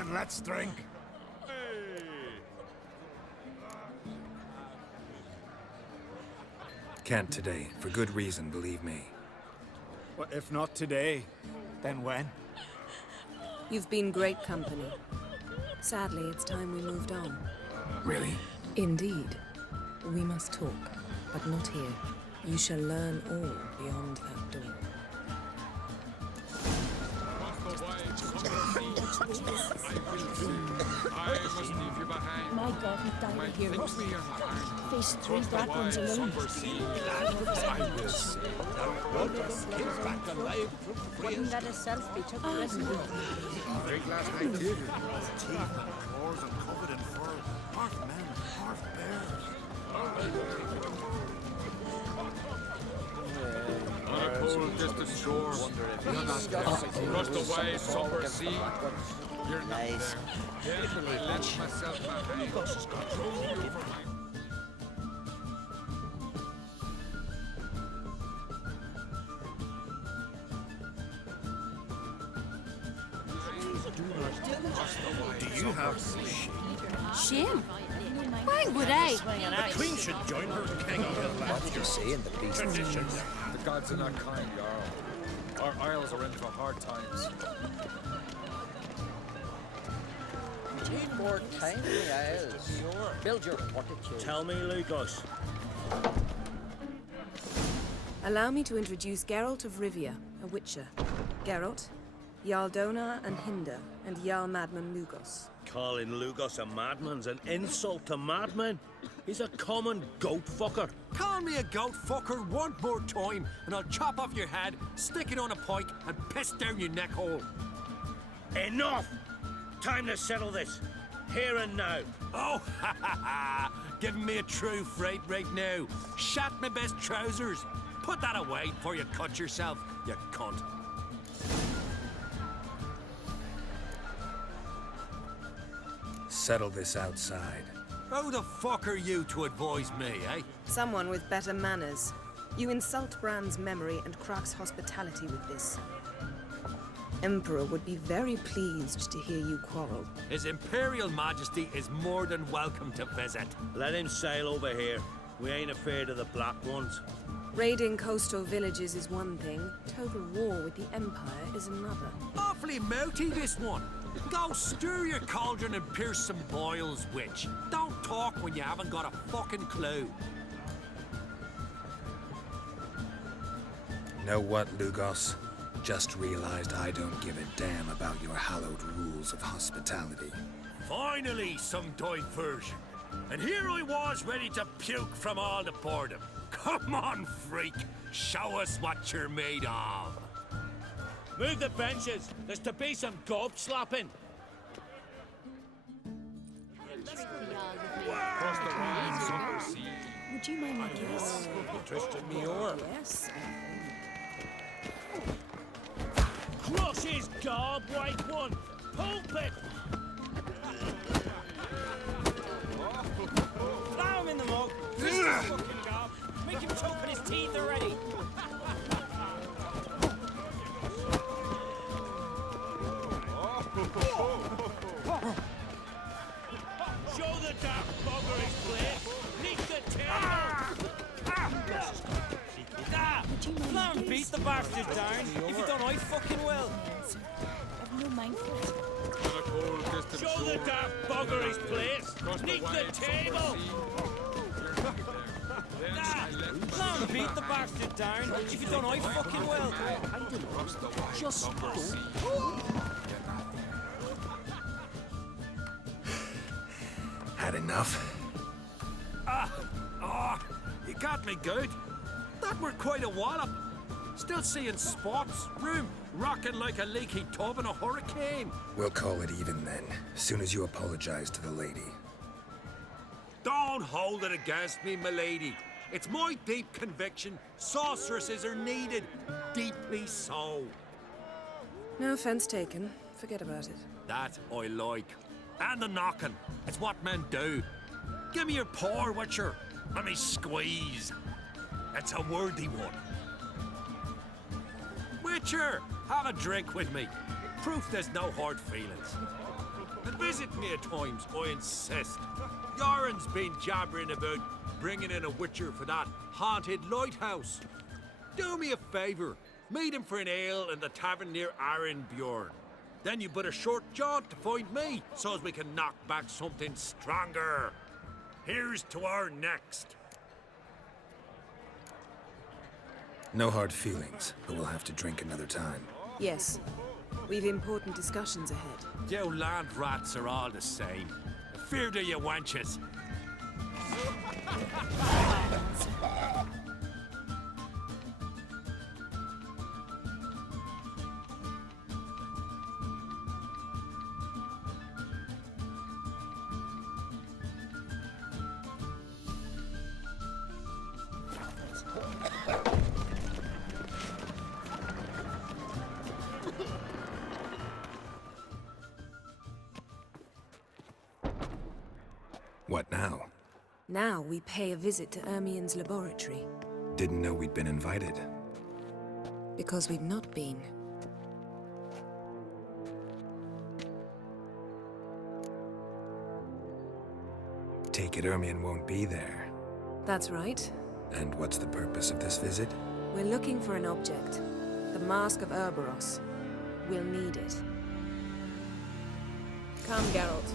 And let's drink. Can't today, for good reason, believe me. Well, if not today, then when? You've been great company. Sadly, it's time we moved on. Really? Indeed. We must talk, but not here. You shall learn all beyond that door. My God, we died of heroes. Face 3 black ones alone. Wouldn't let herself be took prisoner. Big last night, too. Teeth and claws and covered in fur. Half men, half bears. On a cold distant shore, across the wide summer sea. You're not there. Yes, I left myself behind. Over my... Do you have Shame. Why would I? The Queen should join her king on the land. What did you say in the beast? Traditions. The gods are not kind, Jarl. Our isles are in for hard times. Need more time in the Isles. Build your fortitude. Tell me, Lugos. Allow me to introduce Geralt of Rivia, a Witcher. Geralt, Jarl Dona and Hinder, and Jarl Madman Lugos. Calling Lugos a madman's an insult to madmen. He's a common goat fucker. Call me a goat fucker one more time, and I'll chop off your head, stick it on a pike, and piss down your neck hole. Enough! Time to settle this. Here and now. Oh, ha ha ha! Giving me a true fright right now. Shat my best trousers. Put that away before you cut yourself, you cunt. Settle this outside. Who the fuck are you to advise me, eh? Someone with better manners. You insult Bran's memory and Crach's hospitality with this. Emperor would be very pleased to hear you quarrel. His Imperial Majesty is more than welcome to visit. Let him sail over here. We ain't afraid of the Black Ones. Raiding coastal villages is one thing. Total war with the Empire is another. Awfully mouty, this one. Go stir your cauldron and pierce some boils, witch. Don't talk when you haven't got a fucking clue. Know what, Lugos? Just realized I don't give a damn about your hallowed rules of hospitality. Finally, some diversion. And here I was ready to puke from all the boredom. Come on, freak. Show us what you're made of. Move the benches. There's to be some gob slapping. Would you mind my kiss? Tristan Muir. Yes. Crush his gob, white one. Pulpit. Throw him in the mug. Fist his fucking gob. Make him choke on his teeth already. Show the dark bugger his place. Nick the tail. beat the bastard down. If you don't, I fucking will. I've no mind for it. Show the daft bugger his place. Nick the table. Nah, beat the bastard down. If you don't, I fucking will. Just don't. Had enough? You got me good. That were quite a wallop. Still seeing spots, room rocking like a leaky tub in a hurricane. We'll call it even then, as soon as you apologize to the lady. Don't hold it against me, milady. It's my deep conviction sorceresses are needed. Deeply so. No offense taken. Forget about it. That I like. And the knocking. It's what men do. Give me your paw, Witcher. Let me squeeze. It's a worthy one. Witcher, have a drink with me. Proof there's no hard feelings. And visit me at times, I insist. Yoren's been jabbering about bringing in a Witcher for that haunted lighthouse. Do me a favour. Meet him for an ale in the tavern near Arenbjorn. Then you but a short jaunt to find me, so as we can knock back something stronger. Here's to our next. No hard feelings, but we'll have to drink another time. Yes. We've important discussions ahead. You land rats are all the same. Fear to you wenches. What now? Now we pay a visit to Ermien's laboratory. Didn't know we'd been invited. Because we've not been. Take it Ermien won't be there. That's right. And what's the purpose of this visit? We're looking for an object. The Mask of Ouroboros. We'll need it. Come, Geralt.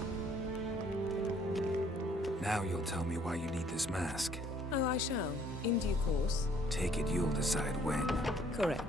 Now you'll tell me why you need this mask. Oh, I shall. In due course. Take it you'll decide when. Correct.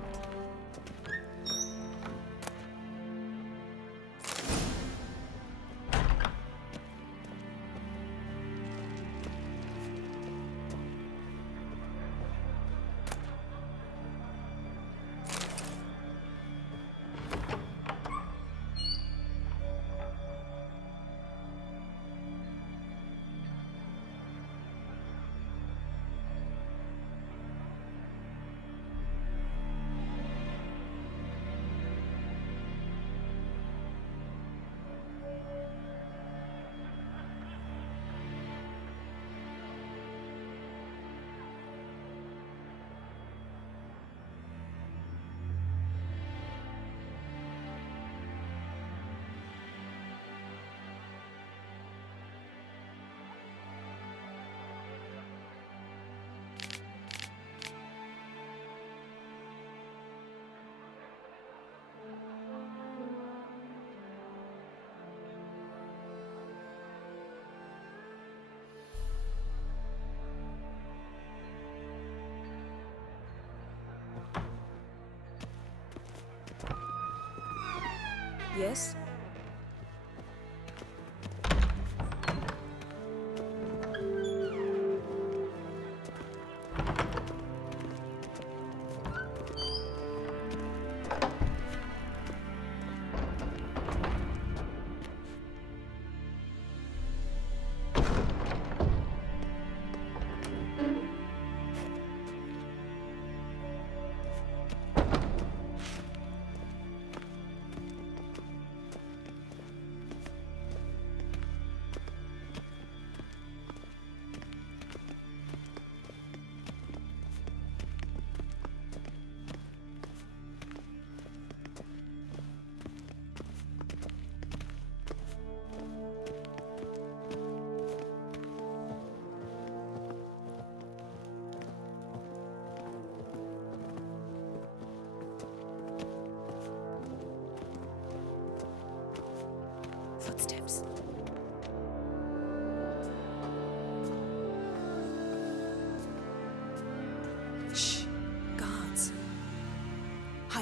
Yes?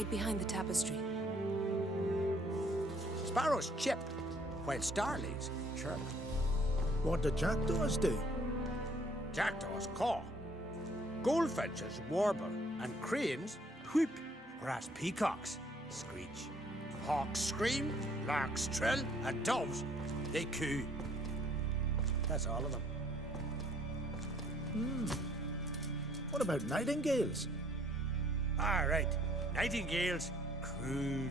hide behind the tapestry. Sparrows chip, while starlings chirp. What do jackdaws do? Jackdaws caw. Goldfinches warble, and cranes whoop, whereas peacocks screech. Hawks scream, larks trill, and doves, they coo. That's all of them. What about nightingales? All right, nightingales croon.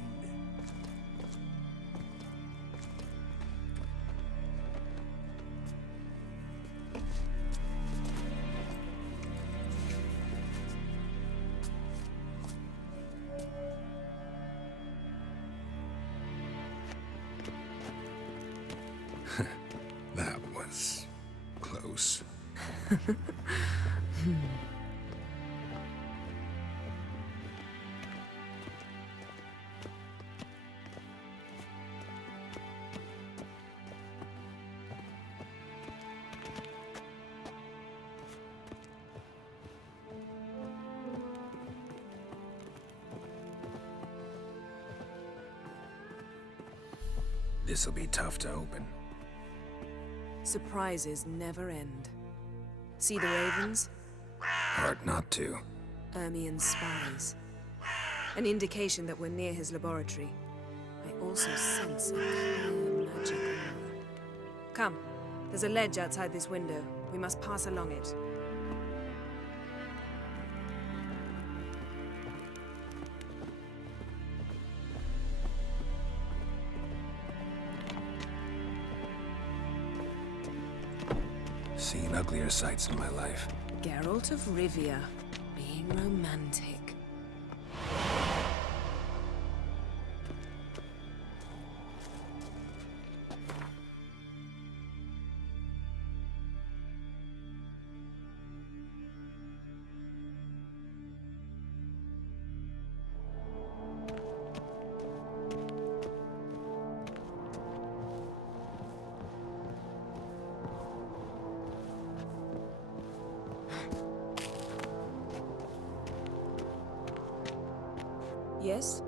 That was close. This'll be tough to open. Surprises never end. See the ravens? Hard not to. Ermien's spies. An indication that we're near his laboratory. I also sense a clear magic aura. Come, there's a ledge outside this window. We must pass along it. Seen uglier sights in my life. Geralt of Rivia, being romantic. Yes?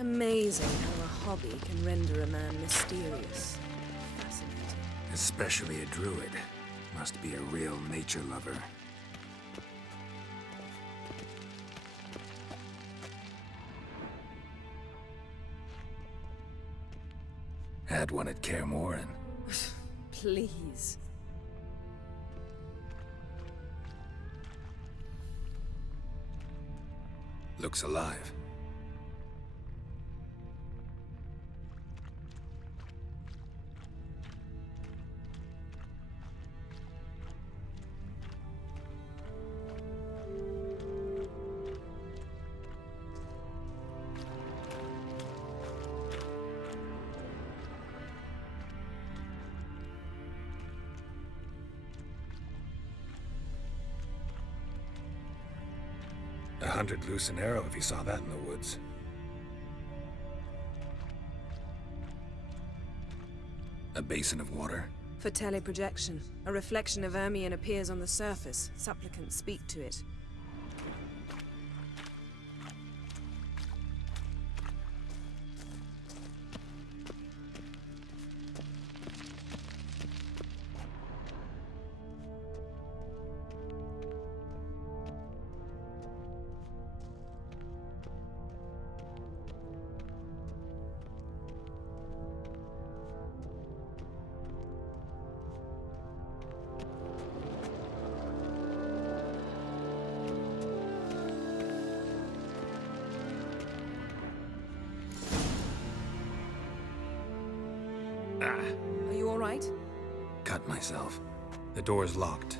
Amazing how a hobby can render a man mysterious. Fascinating. Especially a druid. Must be a real nature lover. Had one at Kaer Morhen. Please. Looks alive. $100 loose an arrow if he saw that in the woods. A basin of water. For teleprojection, a reflection of Ermien appears on the surface. Supplicants speak to it. Are you all right? Cut myself. The door's locked.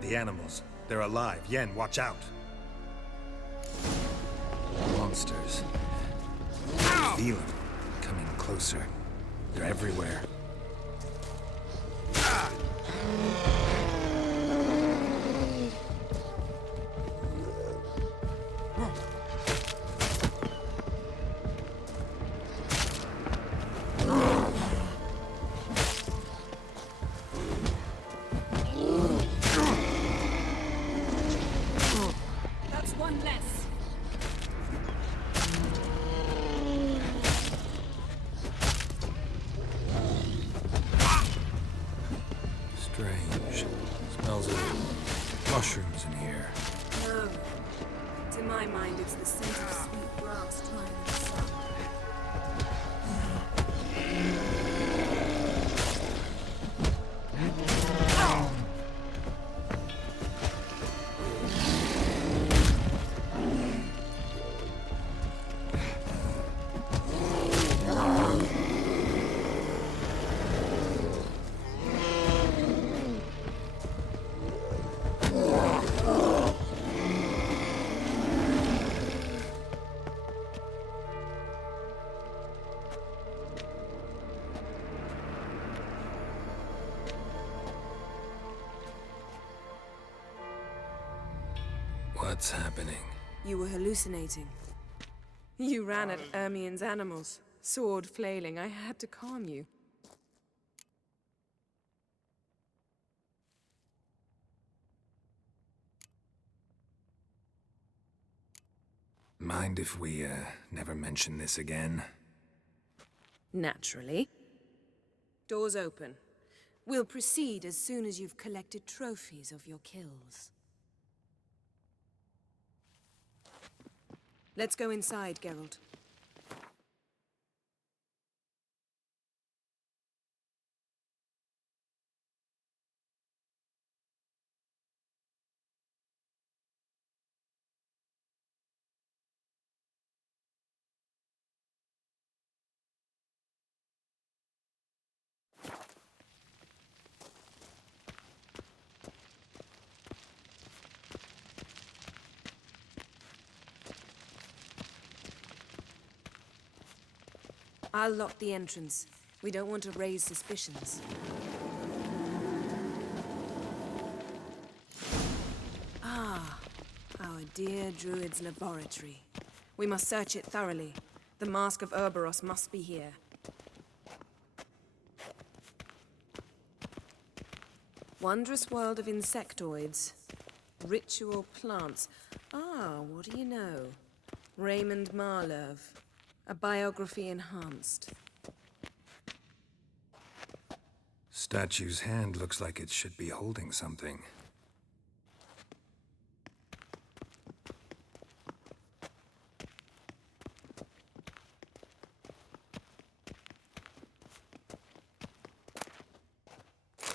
The animals. They're alive. Yen, watch out. Monsters. I feel them coming closer. They're everywhere. That's one less. Strange. Smells of mushrooms in here. No. To my mind, it's the scent of sweet grass drying in the sun. What's happening? You were hallucinating. You ran at Ermien's animals, sword flailing. I had to calm you. Mind if we, never mention this again? Naturally. Doors open. We'll proceed as soon as you've collected trophies of your kills. Let's go inside, Geralt. I'll lock the entrance. We don't want to raise suspicions. Ah, our dear Druid's laboratory. We must search it thoroughly. The Mask of Ouroboros must be here. Wondrous world of insectoids. Ritual plants. Ah, what do you know? Raymond Marlove. A biography enhanced. Statue's hand looks like it should be holding something.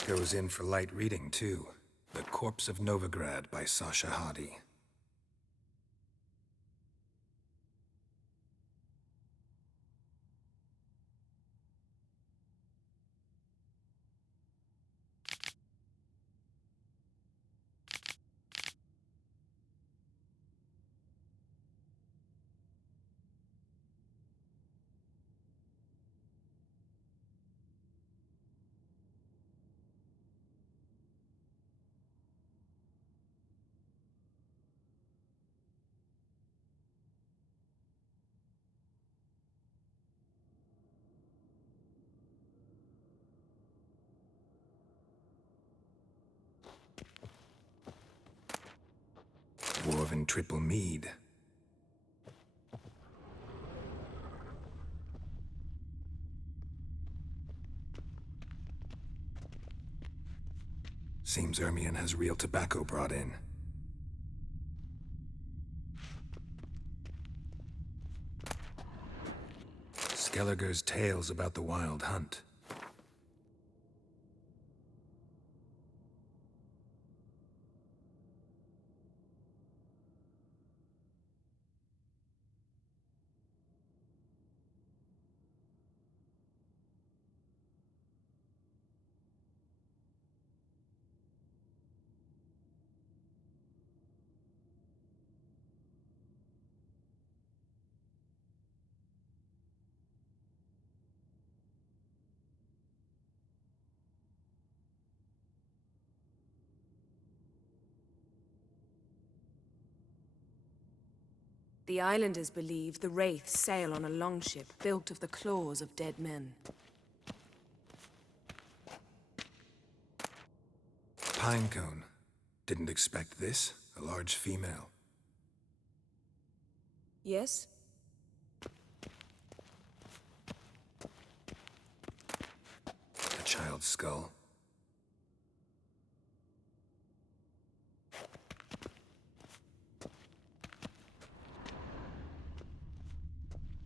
Goes in for light reading, too. The Corpse of Novigrad by Sasha Hadi. Dwarven triple mead. Seems Ermion has real tobacco brought in. Skelliger's tales about the Wild Hunt. The islanders believe the wraiths sail on a longship built of the claws of dead men. Pinecone. Didn't expect this. A large female. Yes? A child's skull.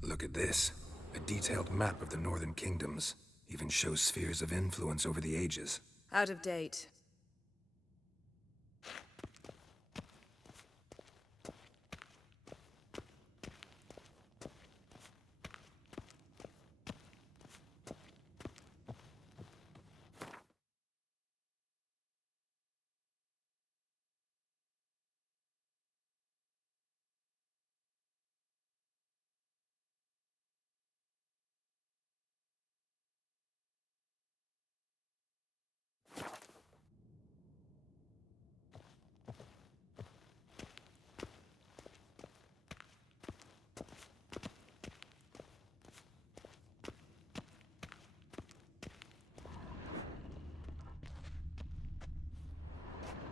Look at this. A detailed map of the Northern Kingdoms. Even shows spheres of influence over the ages. Out of date.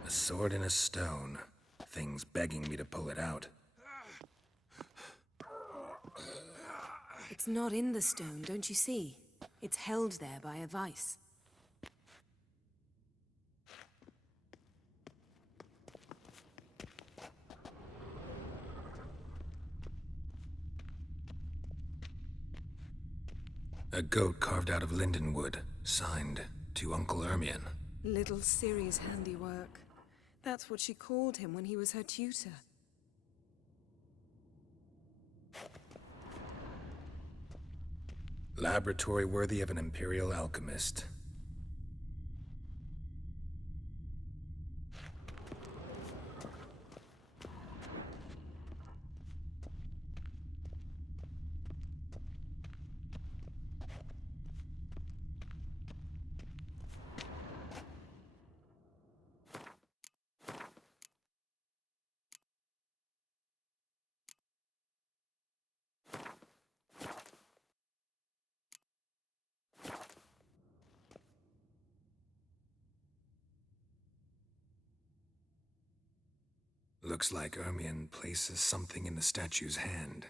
A sword in a stone. Thing's begging me to pull it out. It's not in the stone, don't you see? It's held there by a vice. A goat carved out of lindenwood, signed to Uncle Ermion. Little Ciri's handiwork. That's what she called him when he was her tutor. Laboratory worthy of an imperial alchemist. Looks like Ermion places something in the statue's hand.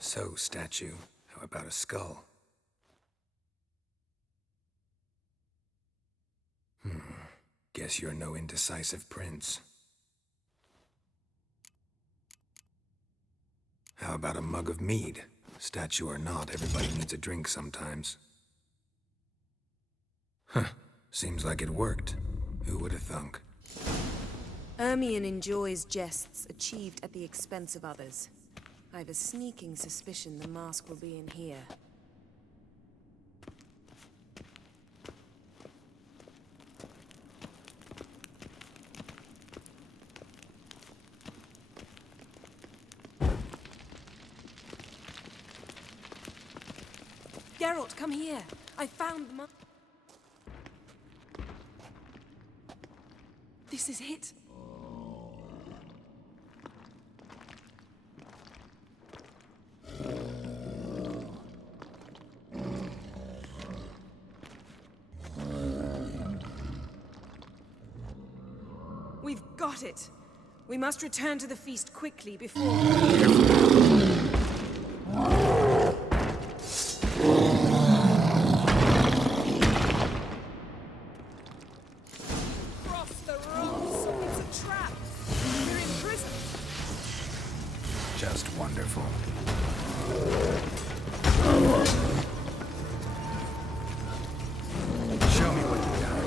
So, statue, how about a skull? Guess you're no indecisive prince. How about a mug of mead? Statue or not, everybody needs a drink sometimes. Huh. Seems like it worked. Who would have thunk? Ermion enjoys jests achieved at the expense of others. I've a sneaking suspicion the mask will be in here. Geralt, come here. I found the mask. This is it. We've got it. We must return to the feast quickly before... Just wonderful. Show me what you got.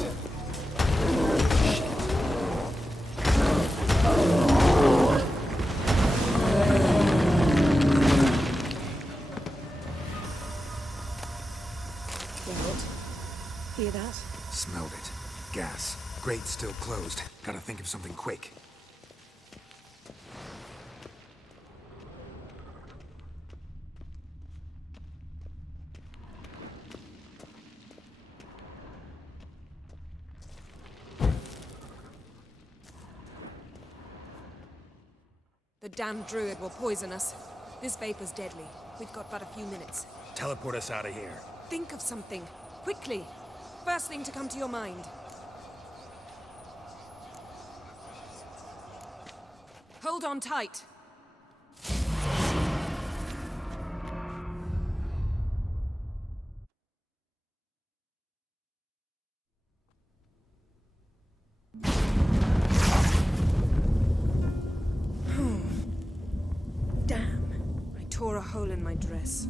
Geralt, hear that? Smelled it. Gas. Grate still closed. Gotta think of something quick. The damned druid will poison us. This vapor's deadly. We've got but a few minutes. Teleport us out of here. Think of something. Quickly. First thing to come to your mind. Hold on tight. Damn. I tore a hole in my dress.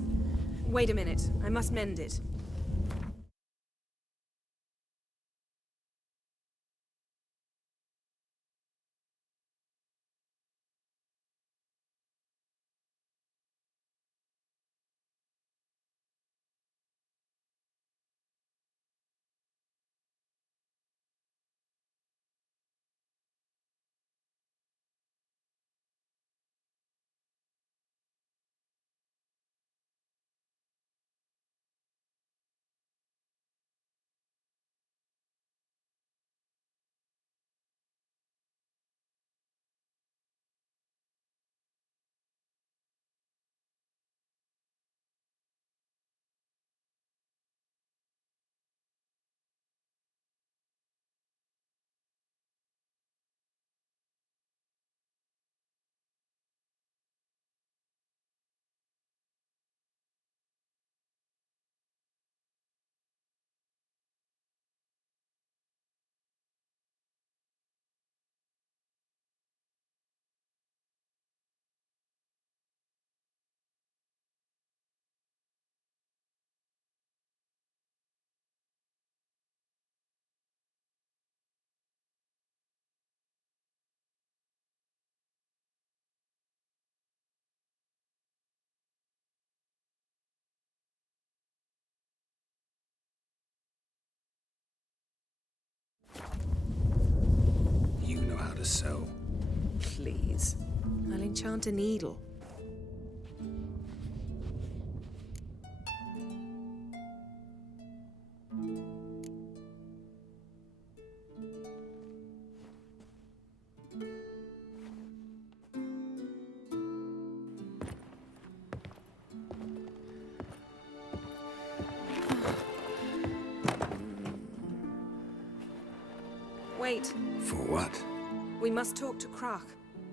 Wait a minute. I must mend it. You know how to sew. Please. I'll enchant a needle. Wait. For what? We must talk to Croc.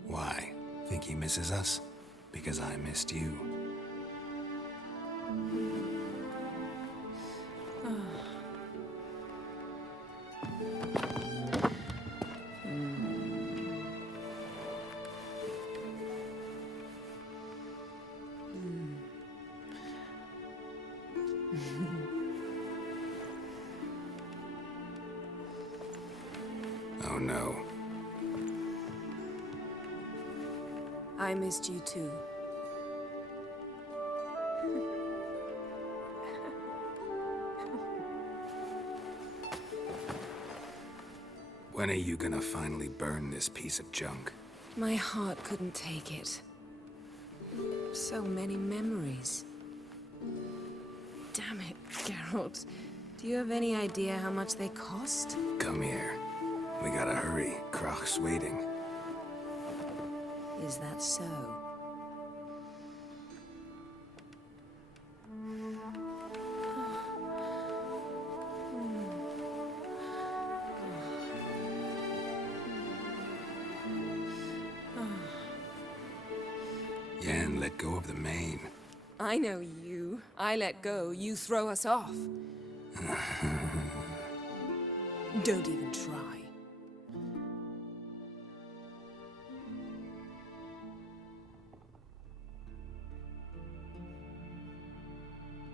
Why? Think he misses us? Because I missed you. Oh no. I missed you too. When are you gonna finally burn this piece of junk? My heart couldn't take it. So many memories. Damn it, Geralt. Do you have any idea how much they cost? Come here. We gotta hurry. Croc's waiting. Is that so? Yen, let go of the mane. I know you. I let go, you throw us off. Don't even try.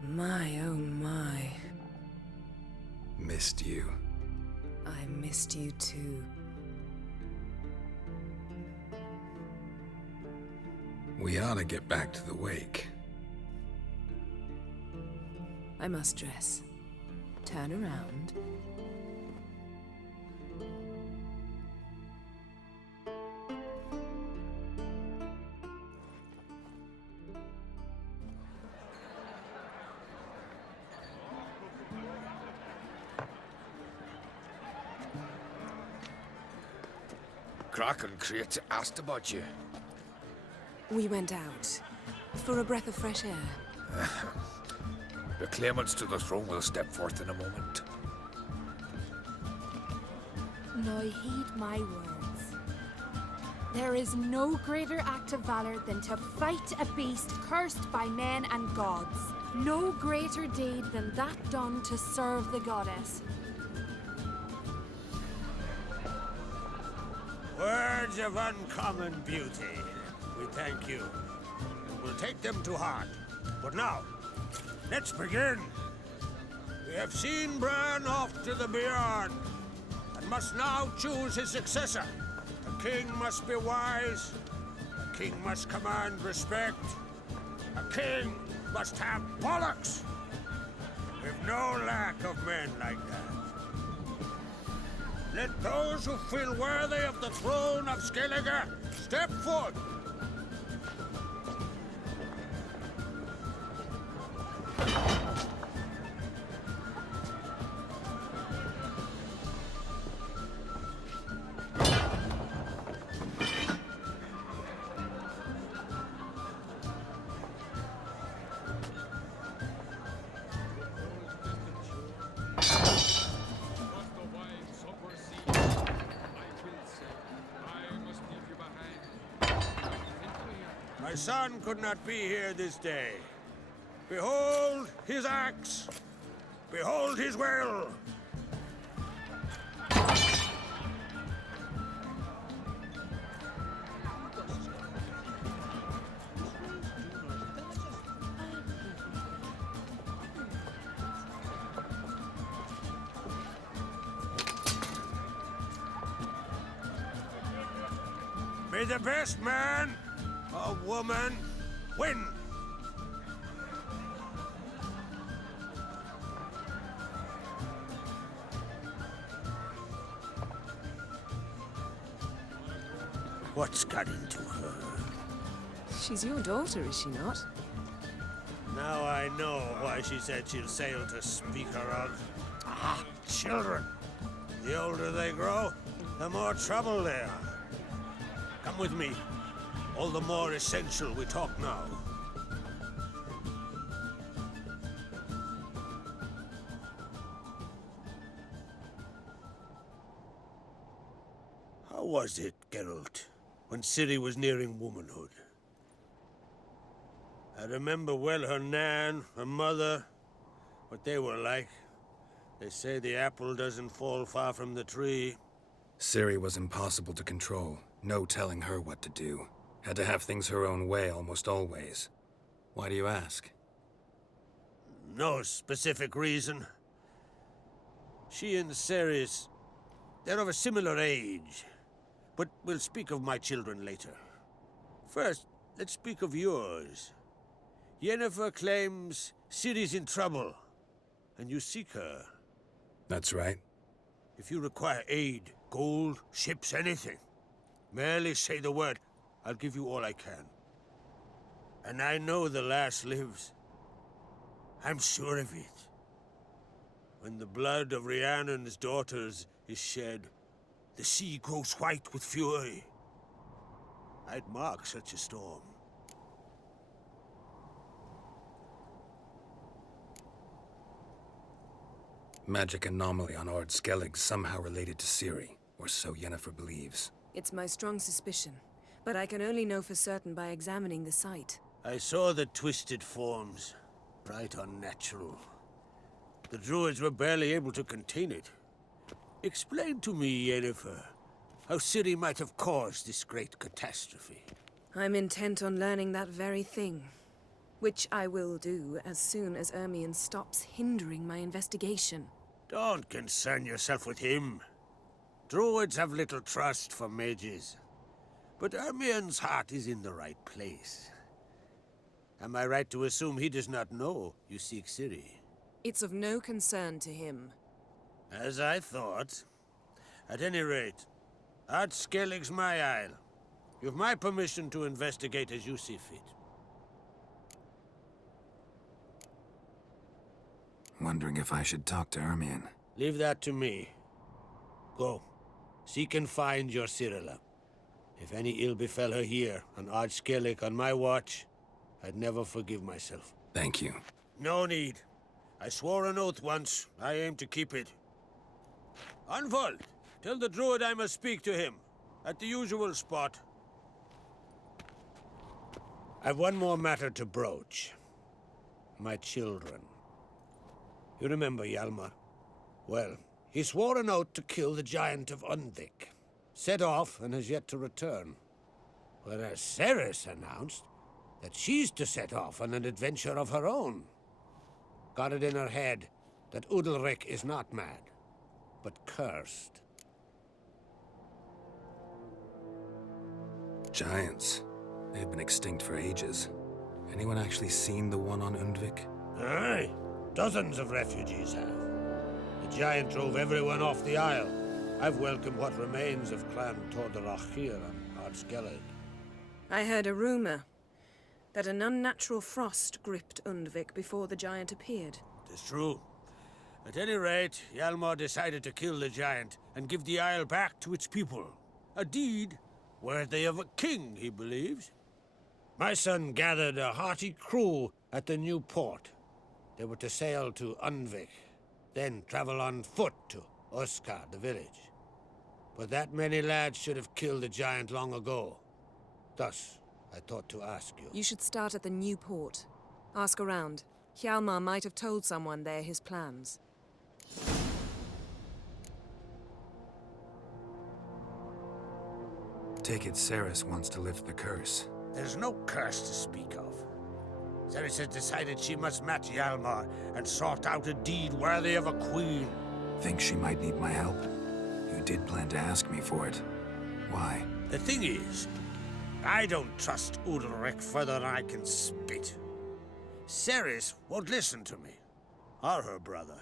My, oh my. Missed you. I missed you too. We ought to get back to the wake. I must dress. Turn around. Croc and Crate asked about you. We went out. For a breath of fresh air. The claimants to the throne will step forth in a moment. Now heed my words. There is no greater act of valor than to fight a beast cursed by men and gods. No greater deed than that done to serve the goddess. Words of uncommon beauty. We thank you. And we'll take them to heart. But now, let's begin. We have seen Bran off to the beyond, and must now choose his successor. A king must be wise. A king must command respect. A king must have bollocks. We've no lack of men like that. Let those who feel worthy of the throne of Skellige step forth. My son could not be here this day. Behold his axe. Behold his will. May the best man or woman win. What's got into her? She's your daughter, is she not? Now I know why she said she'll sail to speak her of. Ah, children. The older they grow, the more trouble they are. Come with me. All the more essential we talk now. How was it, Geralt, when Ciri was nearing womanhood? I remember well her nan, her mother, what they were like. They say the apple doesn't fall far from the tree. Ciri was impossible to control. No telling her what to do. Had to have things her own way almost always. Why do you ask? No specific reason. She and Ceres, they're of a similar age. But we'll speak of my children later. First, let's speak of yours. Yennefer claims Ciri's in trouble, and you seek her. That's right. If you require aid, gold, ships, anything, merely say the word. I'll give you all I can. And I know the lass lives. I'm sure of it. When the blood of Rhiannon's daughters is shed, the sea grows white with fury. I'd mark such a storm. Magic anomaly on Ord Skellig somehow related to Ciri, or so Yennefer believes. It's my strong suspicion, but I can only know for certain by examining the site. I saw the twisted forms, bright unnatural. The druids were barely able to contain it. Explain to me, Yennefer, how Ciri might have caused this great catastrophe. I'm intent on learning that very thing, which I will do as soon as Ermion stops hindering my investigation. Don't concern yourself with him. Druids have little trust for mages. But Ermion's heart is in the right place. Am I right to assume he does not know you seek Ciri? It's of no concern to him. As I thought. At any rate, Ard Skellig's my isle. You've my permission to investigate as you see fit. Wondering if I should talk to Ermion. Leave that to me. Go. Seek and find your Cirilla. If any ill befell her here, on Ard Skellig on my watch, I'd never forgive myself. Thank you. No need. I swore an oath once. I aim to keep it. Anvald, tell the druid I must speak to him. At the usual spot. I've one more matter to broach. My children. You remember Hjalmar? Well, he swore an oath to kill the giant of Undvik. Set off and has yet to return. Whereas Ceres announced that she's to set off on an adventure of her own. Got it in her head that Udalryk is not mad, but cursed. Giants. They've been extinct for ages. Anyone actually seen the one on Undvik? Aye. Dozens of refugees have. The giant drove everyone off the Isle. I've welcomed what remains of Clan Tordarach here on Ard Skellig. I heard a rumor that an unnatural frost gripped Undvik before the giant appeared. It's true. At any rate, Hjalmar decided to kill the giant and give the Isle back to its people. A deed worthy of a king, he believes. My son gathered a hearty crew at the new port. They were to sail to Undvik, then travel on foot to Oskar, the village. But that many lads should have killed the giant long ago. Thus, I thought to ask you. You should start at the new port. Ask around. Hjalmar might have told someone there his plans. Take it Ceres wants to lift the curse. There's no curse to speak of. Ceres has decided she must match Hjalmar and sort out a deed worthy of a queen. Think she might need my help? You did plan to ask me for it. Why? The thing is, I don't trust Udalryk further than I can spit. Ceres won't listen to me, or her brother.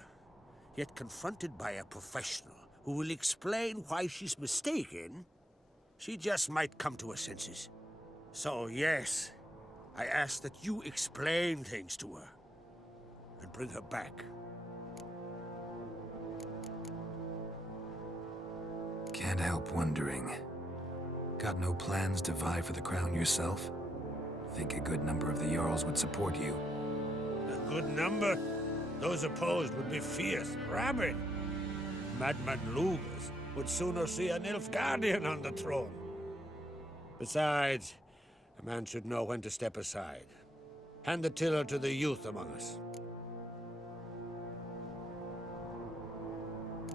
Yet confronted by a professional who will explain why she's mistaken, she just might come to her senses. So yes, I ask that you explain things to her and bring her back. Can't help wondering. Got no plans to vie for the crown yourself? Think a good number of the Jarls would support you. A good number? Those opposed would be fierce, rabid. Madman Lugas would sooner see a Nilfgaardian on the throne. Besides, a man should know when to step aside. Hand the tiller to the youth among us.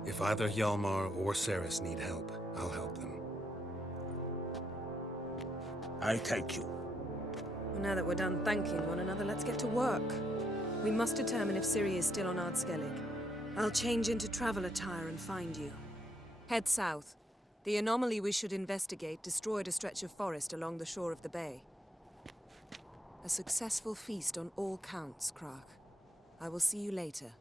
If either Hjalmar or Ceres need help, I'll help them. I thank you. Well, now that we're done thanking one another, let's get to work. We must determine if Ciri is still on Ard Skellig. I'll change into travel attire and find you. Head south. The anomaly we should investigate destroyed a stretch of forest along the shore of the bay. A successful feast on all counts, Crach. I will see you later.